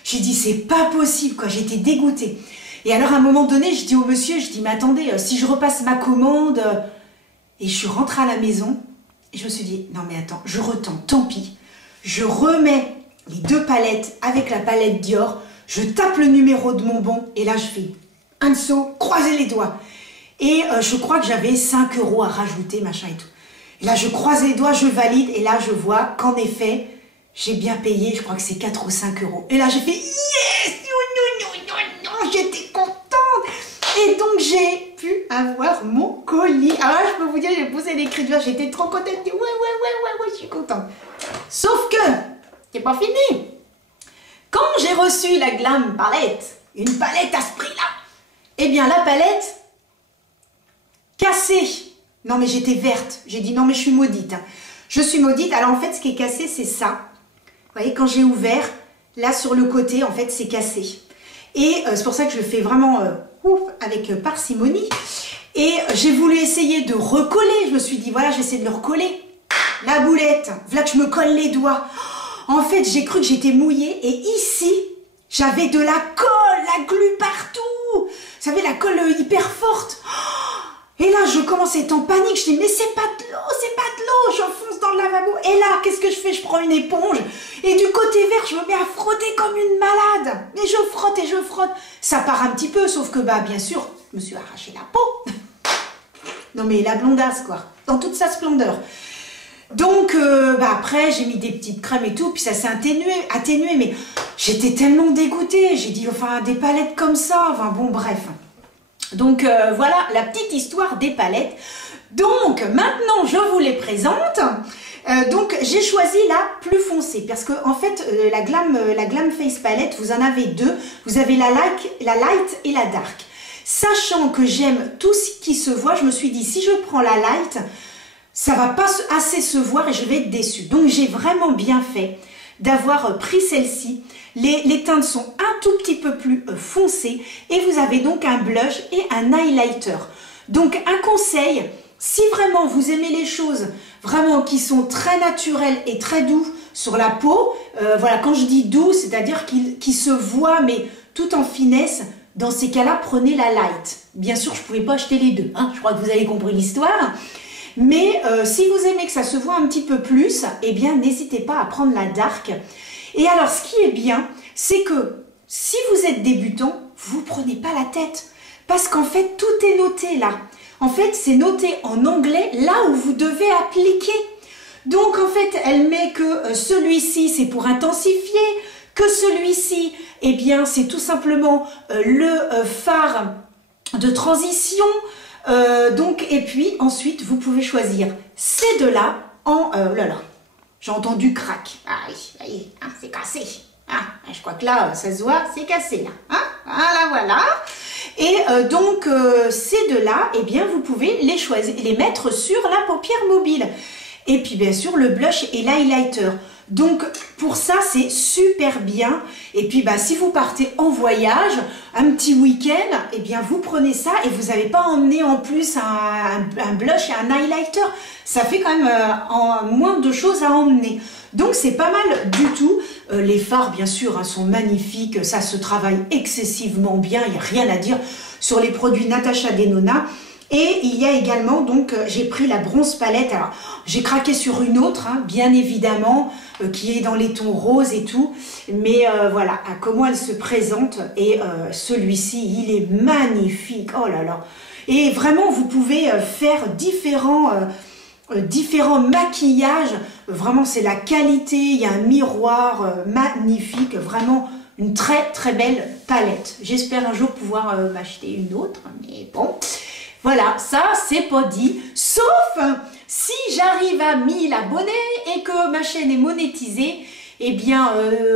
J'ai dit, c'est pas possible, quoi, j'étais dégoûtée. Et alors à un moment donné, je dis au monsieur, je dis, mais attendez, si je repasse ma commande, et je suis rentrée à la maison, et je me suis dit, non mais attends, je retente, tant pis. Je remets les deux palettes avec la palette Dior, je tape le numéro de mon bon, et là je fais un saut, croiser les doigts. Et je crois que j'avais 5 € à rajouter, machin et tout. Et là, je croise les doigts, je valide. Et là, je vois qu'en effet, j'ai bien payé, je crois que c'est 4 ou 5 €. Et là, j'ai fait yes! Non, j'étais contente. Et donc, j'ai pu avoir mon colis. Alors là, je peux vous dire, j'ai poussé les cris de joie. J'étais trop contente. Je dis ouais, je suis contente. Sauf que, c'est pas fini. Quand j'ai reçu la Glam palette, une palette à ce prix-là, eh bien, la palette cassée. Non mais j'étais verte. J'ai dit non mais je suis maudite. Hein. Je suis maudite. Alors en fait ce qui est cassé c'est ça. Vous voyez quand j'ai ouvert, là sur le côté en fait c'est cassé. Et c'est pour ça que je le fais vraiment avec parcimonie. Et j'ai voulu essayer de recoller. Je me suis dit voilà je vais essayer de le recoller. La boulette. Voilà que je me colle les doigts. En fait j'ai cru que j'étais mouillée. Et ici j'avais de la colle, la glu partout. Vous savez la colle hyper forte. Et là, je commence à être en panique. Je dis, mais c'est pas de l'eau. Je fonce dans le lavabo. Et là, qu'est-ce que je fais? Je prends une éponge. Et du côté vert, je me mets à frotter comme une malade. Et je frotte et je frotte. Ça part un petit peu, sauf que, bah, bien sûr, je me suis arraché la peau. Non, mais la blondasse, quoi. Dans toute sa splendeur. Donc, après, j'ai mis des petites crèmes et tout. Puis ça s'est atténué. Mais j'étais tellement dégoûtée. J'ai dit, enfin, des palettes comme ça. Enfin, bon, bref. Donc voilà la petite histoire des palettes. Donc maintenant je vous les présente. Donc j'ai choisi la plus foncée parce que en fait la Glam Face Palette, vous en avez deux. Vous avez la Light et la Dark. Sachant que j'aime tout ce qui se voit, je me suis dit si je prends la Light, ça va pas assez se voir et je vais être déçue. Donc j'ai vraiment bien fait d'avoir pris celle-ci. Les teintes sont un tout petit peu plus foncées et vous avez donc un blush et un highlighter. Donc un conseil, si vraiment vous aimez les choses vraiment qui sont très naturelles et très doux sur la peau, voilà, quand je dis doux, c'est-à-dire qu'il se voit mais tout en finesse, dans ces cas-là, prenez la Light. Bien sûr, je ne pouvais pas acheter les deux, hein, je crois que vous avez compris l'histoire. Mais si vous aimez que ça se voit un petit peu plus, eh bien n'hésitez pas à prendre la Dark. Et alors ce qui est bien, c'est que si vous êtes débutant, vous ne prenez pas la tête. Parce qu'en fait, tout est noté là. En fait, c'est noté en anglais là où vous devez appliquer. Donc en fait, elle met que celui-ci c'est pour intensifier, que celui-ci, eh bien c'est tout simplement le fard de transition. Donc, et puis ensuite vous pouvez choisir ces deux-là en... là là, j'ai entendu crack. Ah oui, hein, c'est cassé. Ah, je crois que là, ça se voit, c'est cassé là. Hein, voilà. Et donc, ces deux-là, eh bien, vous pouvez les choisir, les mettre sur la paupière mobile. Et puis, bien sûr, le blush et l'highlighter. Donc, pour ça, c'est super bien. Et puis, bah, si vous partez en voyage, un petit week-end, eh bien, vous prenez ça et vous n'avez pas emmené en plus un blush et un highlighter. Ça fait quand même moins de choses à emmener. Donc, c'est pas mal du tout. Les fards, bien sûr, hein, sont magnifiques. Ça se travaille excessivement bien. Il n'y a rien à dire sur les produits Natasha Denona. Et il y a également, donc, j'ai pris la bronze palette. Alors, j'ai craqué sur une autre, hein, bien évidemment, qui est dans les tons roses et tout. Mais voilà, comment elle se présente. Et celui-ci, il est magnifique. Oh là là. Et vraiment, vous pouvez faire différents maquillages. Vraiment, c'est la qualité. Il y a un miroir magnifique. Vraiment, une très, très belle palette. J'espère un jour pouvoir m'acheter une autre. Mais bon... Voilà, ça c'est pas dit, sauf si j'arrive à 1000 abonnés et que ma chaîne est monétisée, eh bien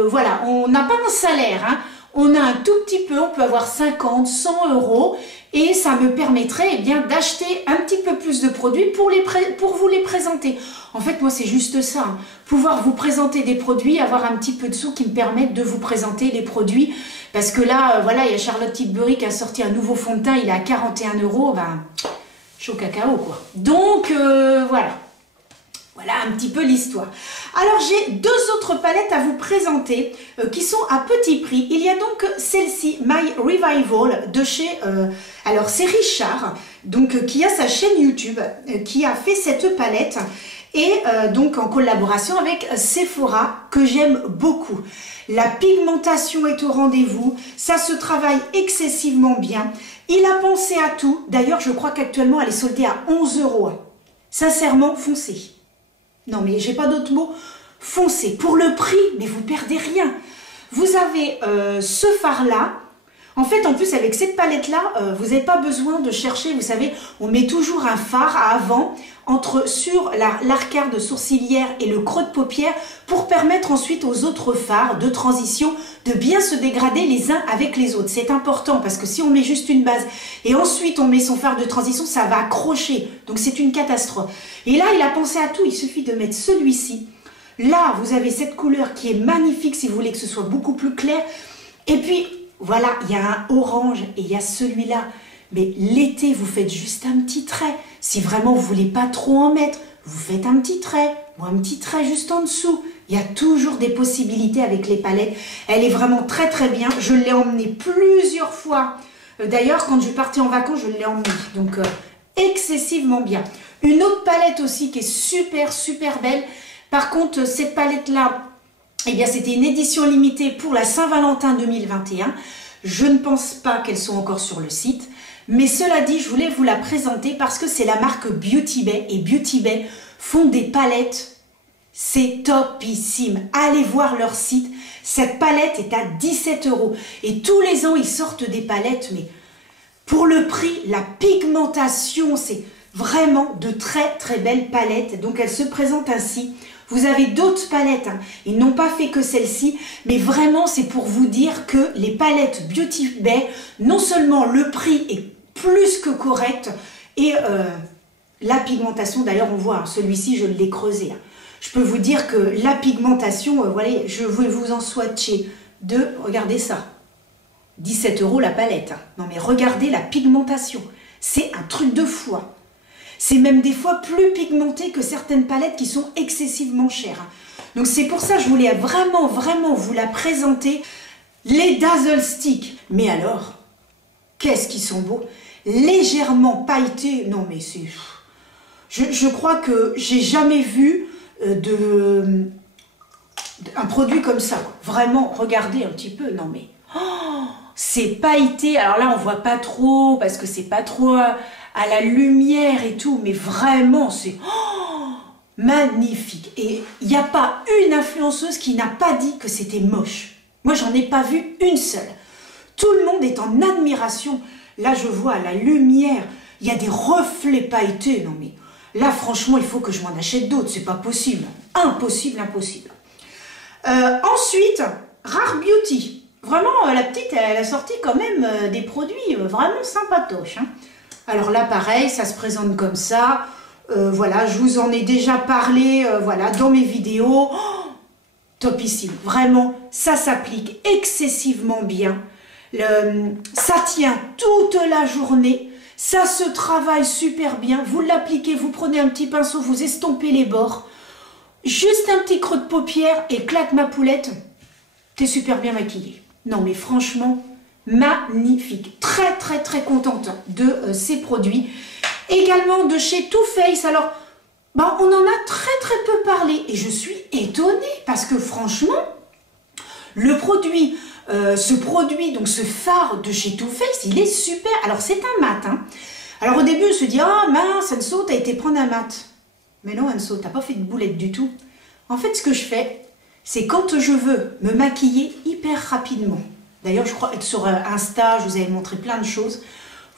voilà, on n'a pas un salaire, hein. On a un tout petit peu, on peut avoir 50, 100 euros et ça me permettrait eh bien d'acheter un petit peu plus de produits pour vous les présenter. En fait, moi c'est juste ça, hein. Pouvoir vous présenter des produits, avoir un petit peu de sous qui me permettent de vous présenter les produits. Parce que là, voilà, il y a Charlotte Tilbury qui a sorti un nouveau fond de teint, il est à 41 €, ben, chaud cacao, quoi. Donc, voilà. Voilà un petit peu l'histoire. Alors, j'ai deux autres palettes à vous présenter qui sont à petit prix. Il y a donc celle-ci, My Revival, de chez... alors, c'est Richard, donc, qui a sa chaîne YouTube, qui a fait cette palette. Et donc, en collaboration avec Sephora, que j'aime beaucoup. La pigmentation est au rendez-vous, ça se travaille excessivement bien. Il a pensé à tout. D'ailleurs, je crois qu'actuellement, elle est soldée à 11 €. Sincèrement, foncez. Non, mais j'ai pas d'autre mot. Foncez. Pour le prix, mais vous perdez rien. Vous avez ce fard-là. En fait, en plus, avec cette palette-là, vous n'avez pas besoin de chercher. Vous savez, on met toujours un fard à avant sur l'arcade sourcilière et le creux de paupière pour permettre ensuite aux autres fards de transition de bien se dégrader les uns avec les autres. C'est important parce que si on met juste une base et ensuite on met son fard de transition, ça va accrocher. Donc c'est une catastrophe. Et là, il a pensé à tout. Il suffit de mettre celui-ci. Là, vous avez cette couleur qui est magnifique si vous voulez que ce soit beaucoup plus clair. Et puis, voilà, il y a un orange et il y a celui-là. Mais l'été, vous faites juste un petit trait. Si vraiment vous voulez pas trop en mettre, vous faites un petit trait ou un petit trait juste en dessous. Il y a toujours des possibilités avec les palettes. Elle est vraiment très très bien. Je l'ai emmenée plusieurs fois. D'ailleurs, quand je partais en vacances, je l'ai emmenée. Donc, excessivement bien. Une autre palette aussi qui est super super belle. Par contre, cette palette-là, eh bien, c'était une édition limitée pour la Saint-Valentin 2021. Je ne pense pas qu'elles sont encore sur le site. Mais cela dit, je voulais vous la présenter parce que c'est la marque Beauty Bay. Et Beauty Bay font des palettes. C'est topissime. Allez voir leur site. Cette palette est à 17 €. Et tous les ans, ils sortent des palettes. Mais pour le prix, la pigmentation, c'est Vraiment de très très belles palettes. Donc elles se présentent ainsi. Vous avez d'autres palettes, hein. Ils n'ont pas fait que celle-ci, mais vraiment c'est pour vous dire que les palettes Beauty Bay, non seulement le prix est plus que correct, et la pigmentation, d'ailleurs on voit, hein, celui-ci je l'ai creusé. Hein. Je peux vous dire que la pigmentation, voilà, je vais vous en swatcher deux, regardez ça. 17 € la palette. Hein. Non mais regardez la pigmentation, c'est un truc de fou. Hein. C'est même des fois plus pigmenté que certaines palettes qui sont excessivement chères. Donc c'est pour ça que je voulais vraiment vous la présenter. Les Dazzle Stick. Mais alors, qu'est-ce qu'ils sont beaux. Légèrement pailletés. Non mais c'est... Je crois que j'ai jamais vu un produit comme ça. Vraiment, regardez un petit peu. Non mais... Oh, c'est pailleté. Alors là, on voit pas trop parce que c'est pas trop... à la lumière et tout, mais vraiment, c'est magnifique. Et il n'y a pas une influenceuse qui n'a pas dit que c'était moche. Moi, j'en ai pas vu une seule. Tout le monde est en admiration. Là, je vois la lumière, il y a des reflets pailletés. Non, mais là, franchement, il faut que je m'en achète d'autres. C'est pas possible. Impossible, impossible. Ensuite, Rare Beauty. Vraiment, la petite, elle a sorti quand même des produits vraiment sympatoches, hein. Alors là, pareil, ça se présente comme ça. Voilà, je vous en ai déjà parlé voilà, dans mes vidéos. Oh, topissime. Vraiment, ça s'applique excessivement bien. Ça tient toute la journée. Ça se travaille super bien. Vous l'appliquez, vous prenez un petit pinceau, vous estompez les bords. Juste un petit creux de paupière et claque ma poulette. T'es super bien maquillée. Non mais franchement... magnifique, très contente de ces produits. Également de chez Too Faced. Alors ben, on en a très peu parlé et je suis étonnée parce que franchement le produit, ce produit, donc ce fard de chez Too Faced, il est super. Alors c'est un mat, hein. Alors au début on se dit ah mince Anso, t'as été prendre un mat. Mais non Anso, t'as pas fait de boulette du tout. En fait ce que je fais, c'est quand je veux me maquiller hyper rapidement. D'ailleurs, je crois être sur Insta, je vous avais montré plein de choses.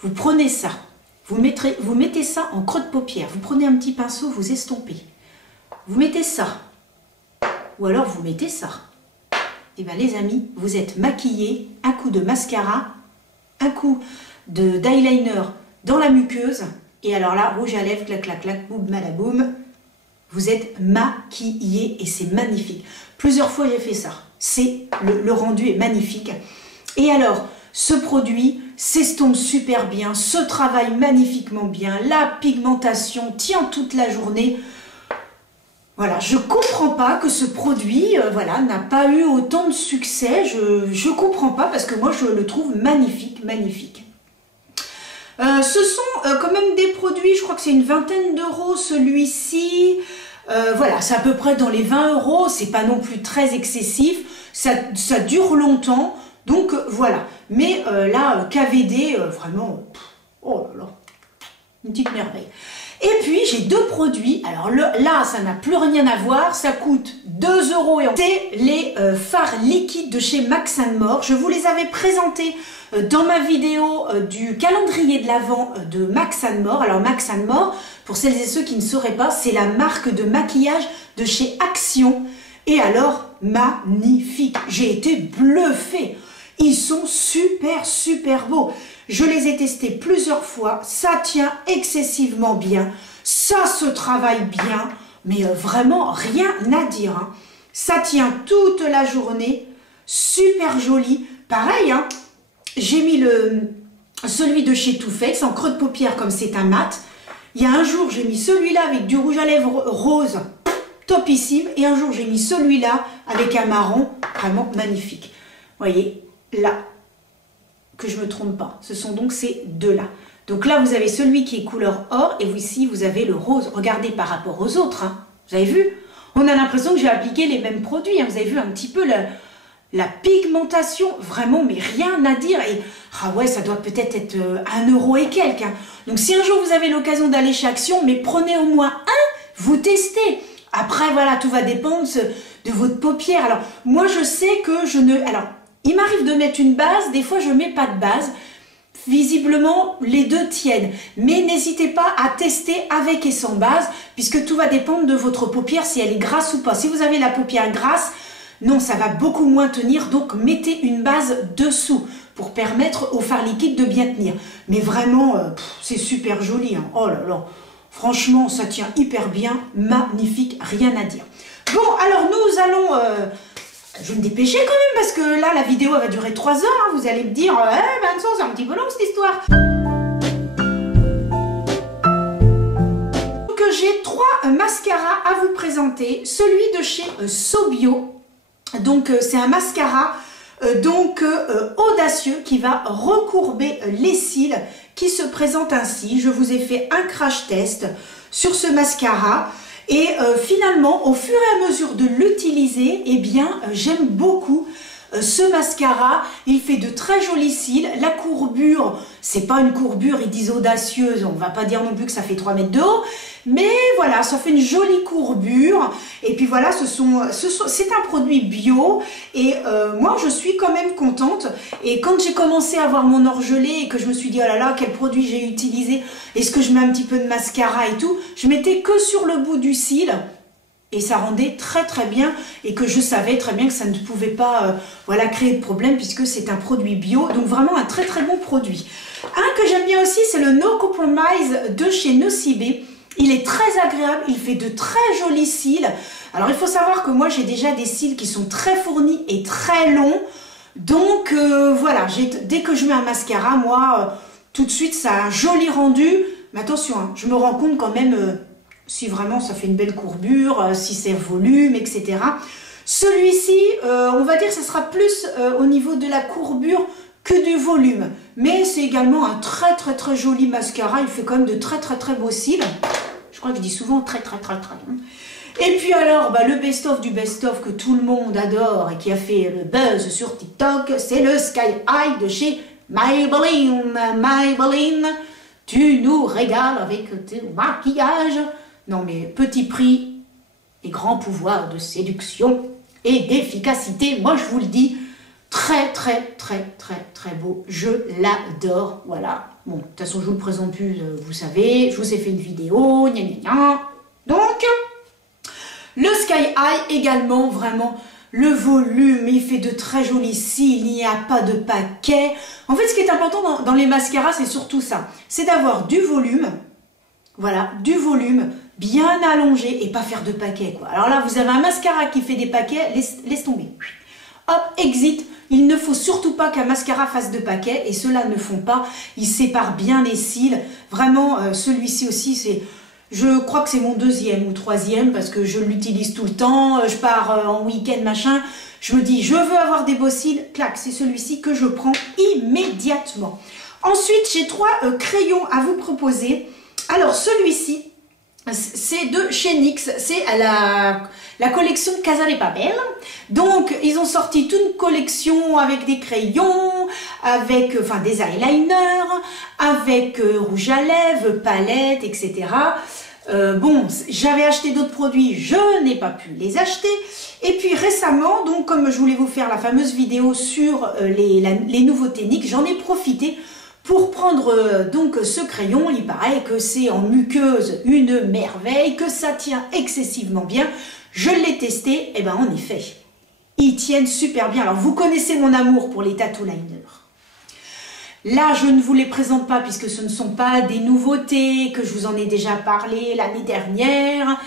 Vous prenez ça, vous mettez ça en creux de paupière. Vous prenez un petit pinceau, vous estompez. Vous mettez ça. Ou alors vous mettez ça. Et bien les amis, vous êtes maquillés, un coup de mascara, un coup d'eyeliner dans la muqueuse. Et alors là, rouge à lèvres, clac, clac, clac, boum, malaboum. Vous êtes maquillés et c'est magnifique. Plusieurs fois j'ai fait ça. C'est le rendu est magnifique. Et alors, ce produit s'estompe super bien, se travaille magnifiquement bien, la pigmentation tient toute la journée. Voilà, je comprends pas que ce produit voilà, n'a pas eu autant de succès. Je comprends pas parce que moi je le trouve magnifique. Ce sont quand même des produits, je crois que c'est une vingtaine d'euros celui-ci. Voilà, c'est à peu près dans les 20 €, c'est pas non plus très excessif, ça dure longtemps, donc voilà. Mais là, KVD, vraiment, oh là là, une petite merveille. Et puis, j'ai deux produits, alors là, ça n'a plus rien à voir, ça coûte 2 € et c'est les fards liquides de chez Max & More. Je vous les avais présentés dans ma vidéo du calendrier de l'Avent de Max & More. Alors Max & More, pour celles et ceux qui ne sauraient pas, c'est la marque de maquillage de chez Action. Et alors, magnifique, j'ai été bluffée. Ils sont super beaux. Je les ai testés plusieurs fois, ça tient excessivement bien, ça se travaille bien, mais vraiment rien à dire. Hein. Ça tient toute la journée, super joli. Pareil, hein, j'ai mis celui de chez Too Faced en creux de paupière comme c'est un mat. Il y a un jour, j'ai mis celui-là avec du rouge à lèvres rose, topissime. Et un jour, j'ai mis celui-là avec un marron, vraiment magnifique. Vous voyez, là, que je ne me trompe pas. Ce sont donc ces deux-là. Donc là, vous avez celui qui est couleur or et ici, vous avez le rose. Regardez par rapport aux autres. Hein. vous avez vu? On a l'impression que j'ai appliqué les mêmes produits. Hein. Vous avez vu un petit peu la pigmentation, vraiment, mais rien à dire. Et ah ouais, ça doit peut-être être 1 € et quelques. Hein. Donc si un jour vous avez l'occasion d'aller chez Action, mais prenez au moins un, vous testez. Après, voilà, tout va dépendre de votre paupière. Alors, moi, je sais que je ne... Alors, il m'arrive de mettre une base, des fois, je ne mets pas de base. visiblement les deux tiennent. Mais n'hésitez pas à tester avec et sans base, puisque tout va dépendre de votre paupière, si elle est grasse ou pas. Si vous avez la paupière grasse, non, ça va beaucoup moins tenir, donc mettez une base dessous pour permettre au fard liquide de bien tenir. Mais vraiment, c'est super joli, hein. Oh là là, franchement, ça tient hyper bien, magnifique, rien à dire. Bon, alors nous allons... je vais me dépêcher quand même, parce que là, la vidéo elle va durer 3 heures, hein. Vous allez me dire, Vincent, c'est un petit peu long cette histoire. Donc j'ai 3 mascaras à vous présenter. Celui de chez Sobio. Donc c'est un mascara audacieux qui va recourber les cils, qui se présente ainsi. Je vous ai fait un crash test sur ce mascara et finalement au fur et à mesure de l'utiliser, eh bien j'aime beaucoup ce mascara. Il fait de très jolis cils. La courbure, c'est pas une courbure, ils disent audacieuse, on va pas dire non plus que ça fait 3 mètres de haut, mais voilà, ça fait une jolie courbure. Et puis voilà, c'est un produit bio et moi je suis quand même contente. Et quand j'ai commencé à voir mon orgelé et que je me suis dit oh là là, quel produit j'ai utilisé, est-ce que je mets un petit peu de mascara et tout, je mettais que sur le bout du cil. Et ça rendait très très bien, et que je savais très bien que ça ne pouvait pas voilà, créer de problème, puisque c'est un produit bio, donc vraiment un très très bon produit. Un que j'aime bien aussi, c'est le No Compromise de chez Nocibé. Il est très agréable, il fait de très jolis cils. Alors il faut savoir que moi j'ai déjà des cils qui sont très fournis et très longs, donc voilà, dès que je mets un mascara, moi tout de suite ça a un joli rendu. Mais attention, hein, je me rends compte quand même... si vraiment ça fait une belle courbure, si c'est volume, etc. Celui-ci, on va dire que ça sera plus au niveau de la courbure que du volume. Mais c'est également un très très très joli mascara. Il fait quand même de très très très beaux cils. Je crois que je dis souvent très très très très. Et puis alors, le best-of du best-of que tout le monde adore et qui a fait le buzz sur TikTok, c'est le Sky High de chez Maybelline. Maybelline, tu nous régales avec tes maquillages. Non mais petit prix et grand pouvoir de séduction et d'efficacité, moi je vous le dis, très très très très très beau, je l'adore, voilà. Bon, de toute façon je vous le présente plus, vous savez, je vous ai fait une vidéo, gna gna gna. Donc, le Sky High également, vraiment, le volume, il fait de très jolis cils, il n'y a pas de paquet. En fait, ce qui est important dans les mascaras, c'est surtout ça, c'est d'avoir du volume, voilà, du volume, bien allongé et pas faire de paquets, quoi. Alors là, vous avez un mascara qui fait des paquets, laisse tomber. Hop, exit. Il ne faut surtout pas qu'un mascara fasse de paquets et ceux-là ne font pas. Ils séparent bien les cils. Vraiment, celui-ci aussi, c'est... Je crois que c'est mon 2e ou 3e parce que je l'utilise tout le temps. Je pars en week-end, machin. Je me dis, je veux avoir des beaux cils. Clac, c'est celui-ci que je prends immédiatement. Ensuite, j'ai 3 crayons à vous proposer. Alors, celui-ci, c'est de chez NYX, c'est la collection Casa de Papel. Donc, ils ont sorti toute une collection avec des crayons, avec des eyeliners, avec rouge à lèvres, palettes, etc. Bon, j'avais acheté d'autres produits, je n'ai pas pu les acheter. Et puis récemment, donc comme je voulais vous faire la fameuse vidéo sur les nouveautés NYX, j'en ai profité pour prendre donc ce crayon. Il paraît que c'est en muqueuse une merveille, que ça tient excessivement bien. Je l'ai testé, et bien en effet, ils tiennent super bien. Alors vous connaissez mon amour pour les tattoo liners. Là, je ne vous les présente pas puisque ce ne sont pas des nouveautés, que je vous en ai déjà parlé l'année dernière.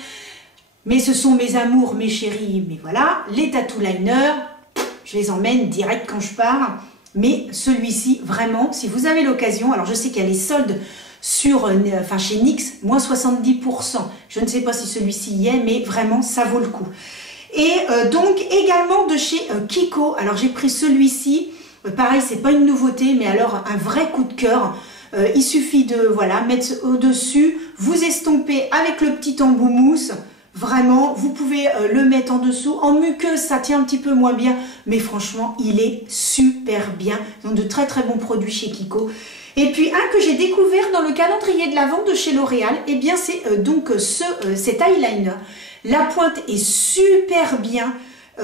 Mais ce sont mes amours, mes chéris. Mais voilà, les tattoo liners, je les emmène direct quand je pars. Mais celui-ci, vraiment, si vous avez l'occasion, alors je sais qu'il y a les soldes sur, chez NYX, moins 70%. Je ne sais pas si celui-ci y est, mais vraiment, ça vaut le coup. Et donc, également de chez Kiko. Alors, j'ai pris celui-ci. Pareil, c'est pas une nouveauté, mais alors un vrai coup de cœur. Il suffit de mettre au-dessus, vous estompez avec le petit embout mousse. Vraiment, vous pouvez le mettre en dessous. En muqueuse, ça tient un petit peu moins bien, mais franchement, il est super bien. Donc, de très très bons produits chez Kiko. Et puis, un que j'ai découvert dans le calendrier de l'Avent de chez L'Oréal, eh bien, c'est donc cet eyeliner. La pointe est super bien.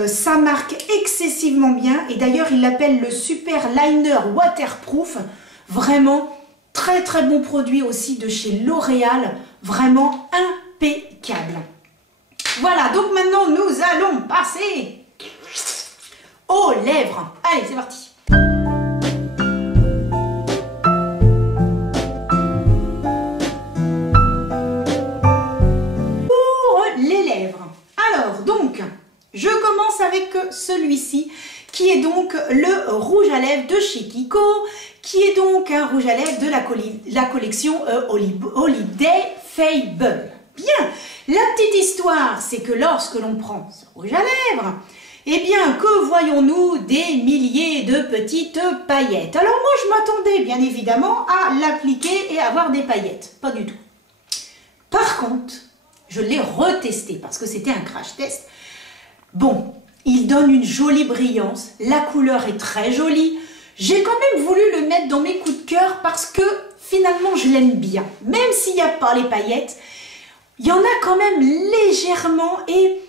Ça marque excessivement bien. Et d'ailleurs, il l'appelle le super liner waterproof. Vraiment, très très bon produit aussi de chez L'Oréal. Vraiment impeccable. Voilà, donc maintenant nous allons passer aux lèvres. Allez, c'est parti. Pour les lèvres. Alors, donc, je commence avec celui-ci, qui est donc le rouge à lèvres de chez Kiko, qui est donc un rouge à lèvres de la collection Holiday Fable. Bien, la petite histoire, c'est que lorsque l'on prend ce rouge à lèvres, eh bien, que voyons-nous? Des milliers de petites paillettes. Alors moi, je m'attendais bien évidemment à l'appliquer et avoir des paillettes. Pas du tout. Par contre, je l'ai retesté parce que c'était un crash test. Bon, il donne une jolie brillance, la couleur est très jolie. J'ai quand même voulu le mettre dans mes coups de cœur parce que finalement je l'aime bien. Même s'il n'y a pas les paillettes, il y en a quand même légèrement et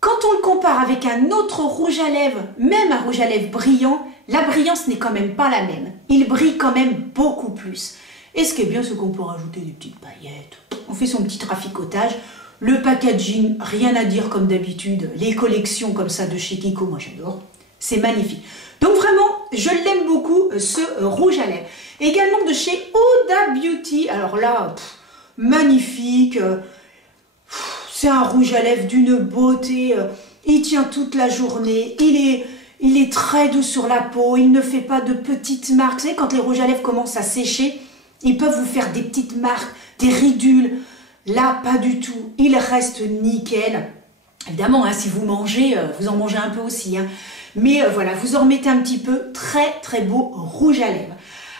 quand on le compare avec un autre rouge à lèvres, même un rouge à lèvres brillant, la brillance n'est quand même pas la même. Il brille quand même beaucoup plus. Et ce qui est bien, c'est qu'on peut rajouter des petites paillettes. On fait son petit traficotage. Le packaging, rien à dire comme d'habitude. Les collections comme ça de chez Kiko, moi j'adore. C'est magnifique. Donc vraiment, je l'aime beaucoup, ce rouge à lèvres. Également de chez Huda Beauty. Alors là, magnifique. C'est un rouge à lèvres d'une beauté. Il tient toute la journée. Il est très doux sur la peau. Il ne fait pas de petites marques. Vous savez, quand les rouges à lèvres commencent à sécher, ils peuvent vous faire des petites marques, des ridules. Là, pas du tout. Il reste nickel. Évidemment, hein, si vous mangez, vous en mangez un peu aussi. Hein. Mais voilà, vous en remettez un petit peu. Très, très beau rouge à lèvres.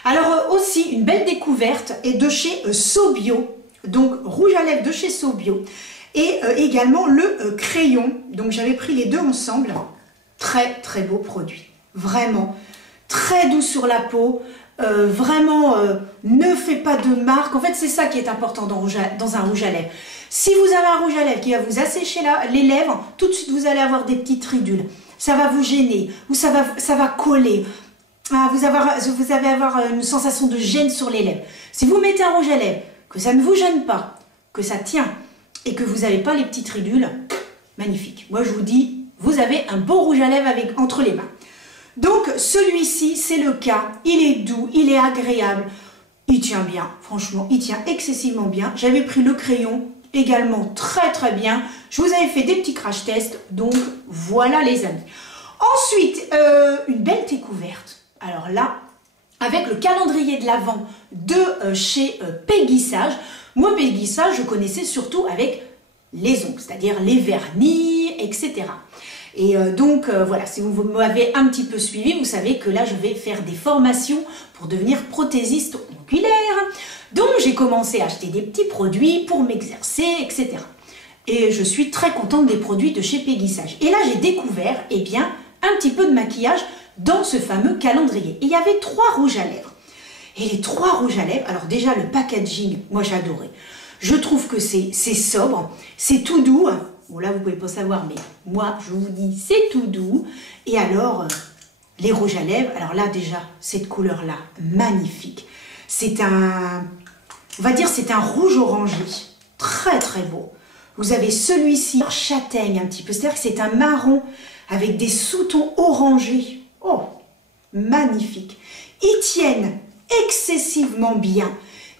Alors aussi, une belle découverte est de chez Sobio. Donc, rouge à lèvres de chez Sobio. Et également le crayon. Donc, j'avais pris les deux ensemble. Très, très beau produit. Vraiment. Très doux sur la peau. Vraiment, ne fait pas de marque. En fait, c'est ça qui est important dans un rouge à lèvres. Si vous avez un rouge à lèvres qui va vous assécher les lèvres, tout de suite, vous allez avoir des petites ridules. Ça va vous gêner ou ça va coller. Ah, vous allez avoir une sensation de gêne sur les lèvres. Si vous mettez un rouge à lèvres, que ça ne vous gêne pas, que ça tient et que vous n'avez pas les petites ridules, magnifique. Moi, je vous dis, vous avez un beau rouge à lèvres entre les mains. Donc, celui-ci, c'est le cas. Il est doux, il est agréable. Il tient bien, franchement, il tient excessivement bien. J'avais pris le crayon, également très très bien. Je vous avais fait des petits crash tests, donc voilà les amis. Ensuite, une belle découverte. Alors là, avec le calendrier de l'Avent de chez Peggy Sage. Moi, Peggy Sage, je connaissais surtout avec les ongles, c'est-à-dire les vernis, etc. Et donc, voilà, si vous m'avez un petit peu suivi, vous savez que là, je vais faire des formations pour devenir prothésiste oculaire. Donc, j'ai commencé à acheter des petits produits pour m'exercer, etc. Et je suis très contente des produits de chez Peggy Sage. Et là, j'ai découvert, eh bien, un petit peu de maquillage dans ce fameux calendrier. Et il y avait 3 rouges à lèvres. Et les 3 rouges à lèvres, alors déjà, le packaging, moi, j'ai adoré. Je trouve que c'est sobre, c'est tout doux. Bon là, vous ne pouvez pas savoir, mais moi, je vous dis, c'est tout doux. Et alors, les rouges à lèvres, alors là, déjà, cette couleur-là, magnifique. C'est un, on va dire, c'est un rouge orangé. Très, très beau. Vous avez celui-ci, châtaigne un petit peu. C'est-à-dire que c'est un marron avec des sous-tons orangés. Oh, magnifique. Ils tiennent excessivement bien.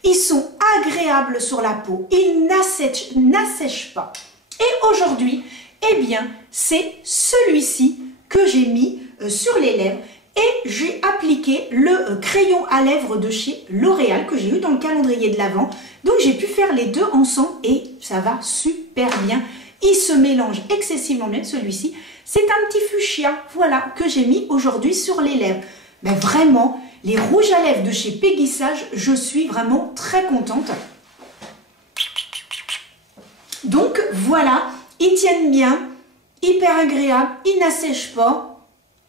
Ils sont agréables sur la peau. Ils n'assèchent pas. Et aujourd'hui, eh bien, c'est celui-ci que j'ai mis sur les lèvres et j'ai appliqué le crayon à lèvres de chez L'Oréal que j'ai eu dans le calendrier de l'Avent. Donc, j'ai pu faire les deux ensemble et ça va super bien. Il se mélange excessivement bien, celui-ci. C'est un petit fuchsia, voilà, que j'ai mis aujourd'hui sur les lèvres. Mais vraiment, les rouges à lèvres de chez Peggy Sage, je suis vraiment très contente. Donc voilà, ils tiennent bien, hyper agréables, ils n'assèchent pas.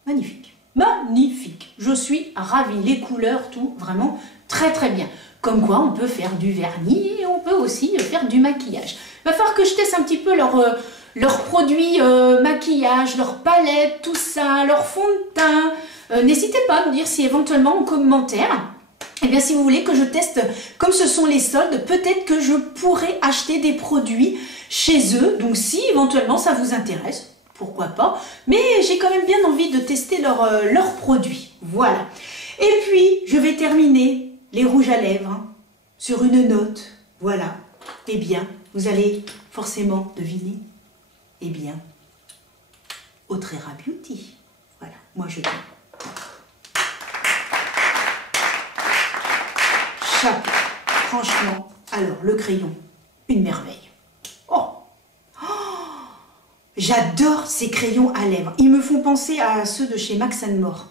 Magnifique, magnifique. Je suis ravie, les couleurs, tout, vraiment très très bien. Comme quoi, on peut faire du vernis et on peut aussi faire du maquillage. Il va falloir que je teste un petit peu leurs produits maquillage, leurs palettes, tout ça, leur fond de teint. N'hésitez pas à me dire si éventuellement en commentaire, eh bien si vous voulez que je teste, comme ce sont les soldes, peut-être que je pourrais acheter des produits chez eux. Donc si éventuellement ça vous intéresse, pourquoi pas. Mais j'ai quand même bien envie de tester leurs produits. Voilà. Et puis je vais terminer les rouges à lèvres hein, sur une note. Voilà. Eh bien, vous allez forcément deviner. Eh bien, Autrera Beauty. Voilà, moi je dis. Chapeau. Franchement, alors le crayon, une merveille. Oh, oh, j'adore ces crayons à lèvres. Ils me font penser à ceux de chez Max & More.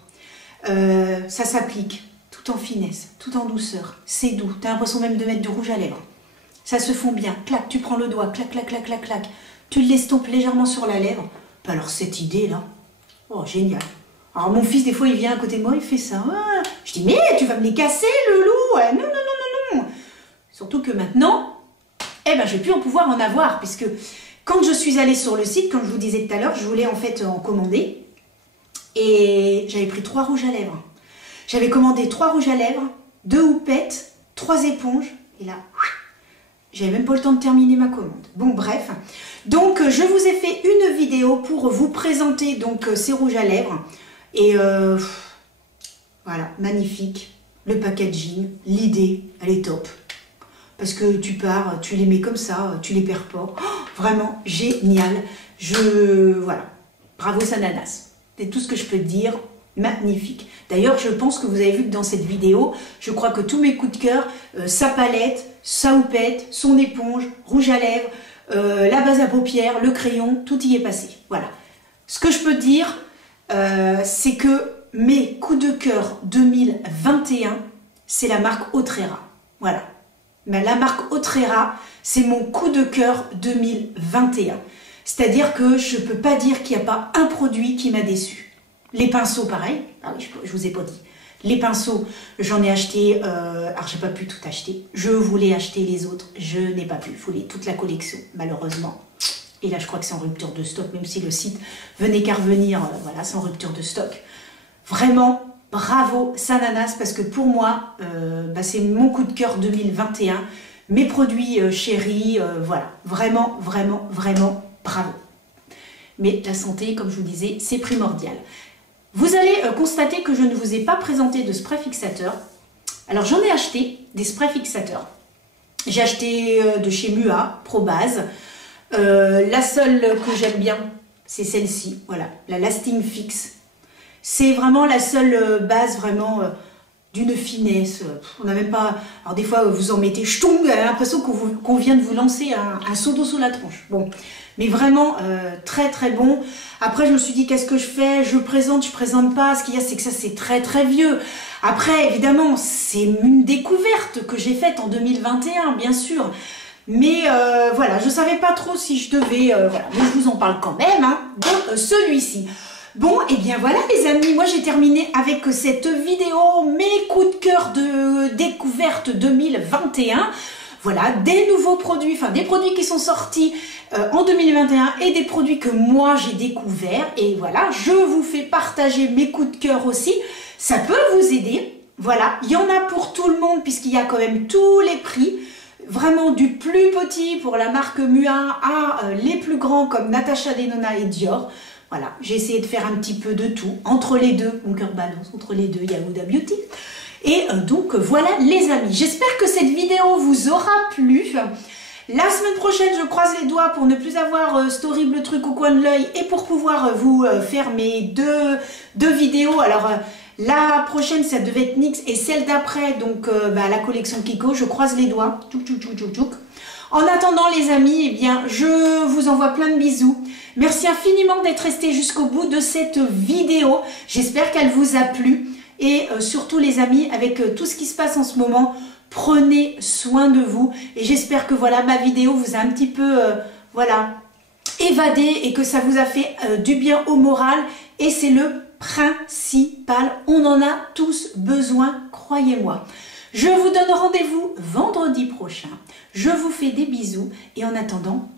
Ça s'applique tout en finesse, tout en douceur. C'est doux. Tu as l'impression même de mettre du rouge à lèvres. Ça se fond bien. Clac, tu prends le doigt, clac, clac, clac, clac, clac. Tu l'estompes légèrement sur la lèvre. Alors cette idée-là, oh génial. Alors mon fils, des fois, il vient à côté de moi, il fait ça. Ah. Je dis, mais tu vas me les casser, le loup. Non, non, non, non, non. Surtout que maintenant, eh ben, je vais plus en pouvoir en avoir. Puisque quand je suis allée sur le site, comme je vous disais tout à l'heure, je voulais en fait en commander. Et j'avais pris 3 rouges à lèvres. J'avais commandé 3 rouges à lèvres, 2 houpettes, 3 éponges. Et là, j'avais même pas le temps de terminer ma commande. Bon, bref. Donc, je vous ai fait une vidéo pour vous présenter donc ces rouges à lèvres. Et voilà, magnifique. Le packaging, l'idée, elle est top. Parce que tu pars, tu les mets comme ça, tu les perds pas. Oh, vraiment génial. Voilà. Bravo Sananas. C'est tout ce que je peux te dire. Magnifique. D'ailleurs, je pense que vous avez vu que dans cette vidéo, je crois que tous mes coups de cœur, sa palette, sa houppette, son éponge, rouge à lèvres, la base à paupières, le crayon, tout y est passé. Voilà. Ce que je peux te dire, c'est que mes coups de cœur 2021, c'est la marque Autrera. Voilà. Mais la marque Autrera, c'est mon coup de cœur 2021. C'est-à-dire que je ne peux pas dire qu'il n'y a pas un produit qui m'a déçu. Les pinceaux, pareil. Ah oui, je vous ai pas dit. Les pinceaux, j'en ai acheté, alors j'ai pas pu tout acheter. Je voulais acheter les autres, je n'ai pas pu. Il faut toute la collection, malheureusement. Et là, je crois que c'est en rupture de stock, même si le site venait qu'à revenir, voilà, c'est en rupture de stock. Vraiment, bravo Sananas, parce que pour moi, c'est mon coup de cœur 2021. Mes produits chéris, voilà, vraiment, vraiment, vraiment, bravo. Mais la santé, comme je vous disais, c'est primordial. Vous allez constater que je ne vous ai pas présenté de spray fixateur. Alors j'en ai acheté des sprays fixateurs. J'ai acheté de chez Mua, Pro Base. La seule que j'aime bien, c'est celle-ci, voilà, la Lasting Fix. C'est vraiment la seule base vraiment d'une finesse. On n'a même pas... Alors des fois vous en mettez ch'toum, vous avez l'impression qu'on vient de vous lancer un seau d'eau sous la tronche. Bon, mais vraiment très très bon. Après je me suis dit qu'est-ce que je fais? Je présente pas. Ce qu'il y a c'est que ça c'est très très vieux. Après évidemment c'est une découverte que j'ai faite en 2021 bien sûr. Mais voilà, je savais pas trop si je devais... voilà, mais je vous en parle quand même hein, de celui-ci. Bon, et bien voilà les amis, moi j'ai terminé avec cette vidéo, mes coups de cœur de découverte 2021. Voilà, des nouveaux produits, enfin des produits qui sont sortis en 2021 et des produits que moi j'ai découverts. Et voilà, je vous fais partager mes coups de cœur aussi, ça peut vous aider. Voilà, il y en a pour tout le monde puisqu'il y a quand même tous les prix. Vraiment du plus petit pour la marque Mua à les plus grands comme Natasha Denona et Dior. Voilà, j'ai essayé de faire un petit peu de tout. Entre les deux, mon cœur balance, entre les deux, il y a Huda Beauty. Et donc voilà les amis, j'espère que cette vidéo vous aura plu. La semaine prochaine, je croise les doigts pour ne plus avoir cet horrible truc au coin de l'œil et pour pouvoir vous faire mes deux vidéos. Alors la prochaine, ça devait être NYX et celle d'après, donc la collection Kiko, je croise les doigts. Tchouk, tchouk, tchouk, tchouk, tchouk. En attendant les amis, eh bien, je vous envoie plein de bisous. Merci infiniment d'être resté jusqu'au bout de cette vidéo. J'espère qu'elle vous a plu. Et surtout les amis, avec tout ce qui se passe en ce moment, prenez soin de vous. Et j'espère que voilà, ma vidéo vous a un petit peu voilà, évadé et que ça vous a fait du bien au moral. Et c'est le principal. On en a tous besoin, croyez-moi. Je vous donne rendez-vous vendredi prochain. Je vous fais des bisous et en attendant,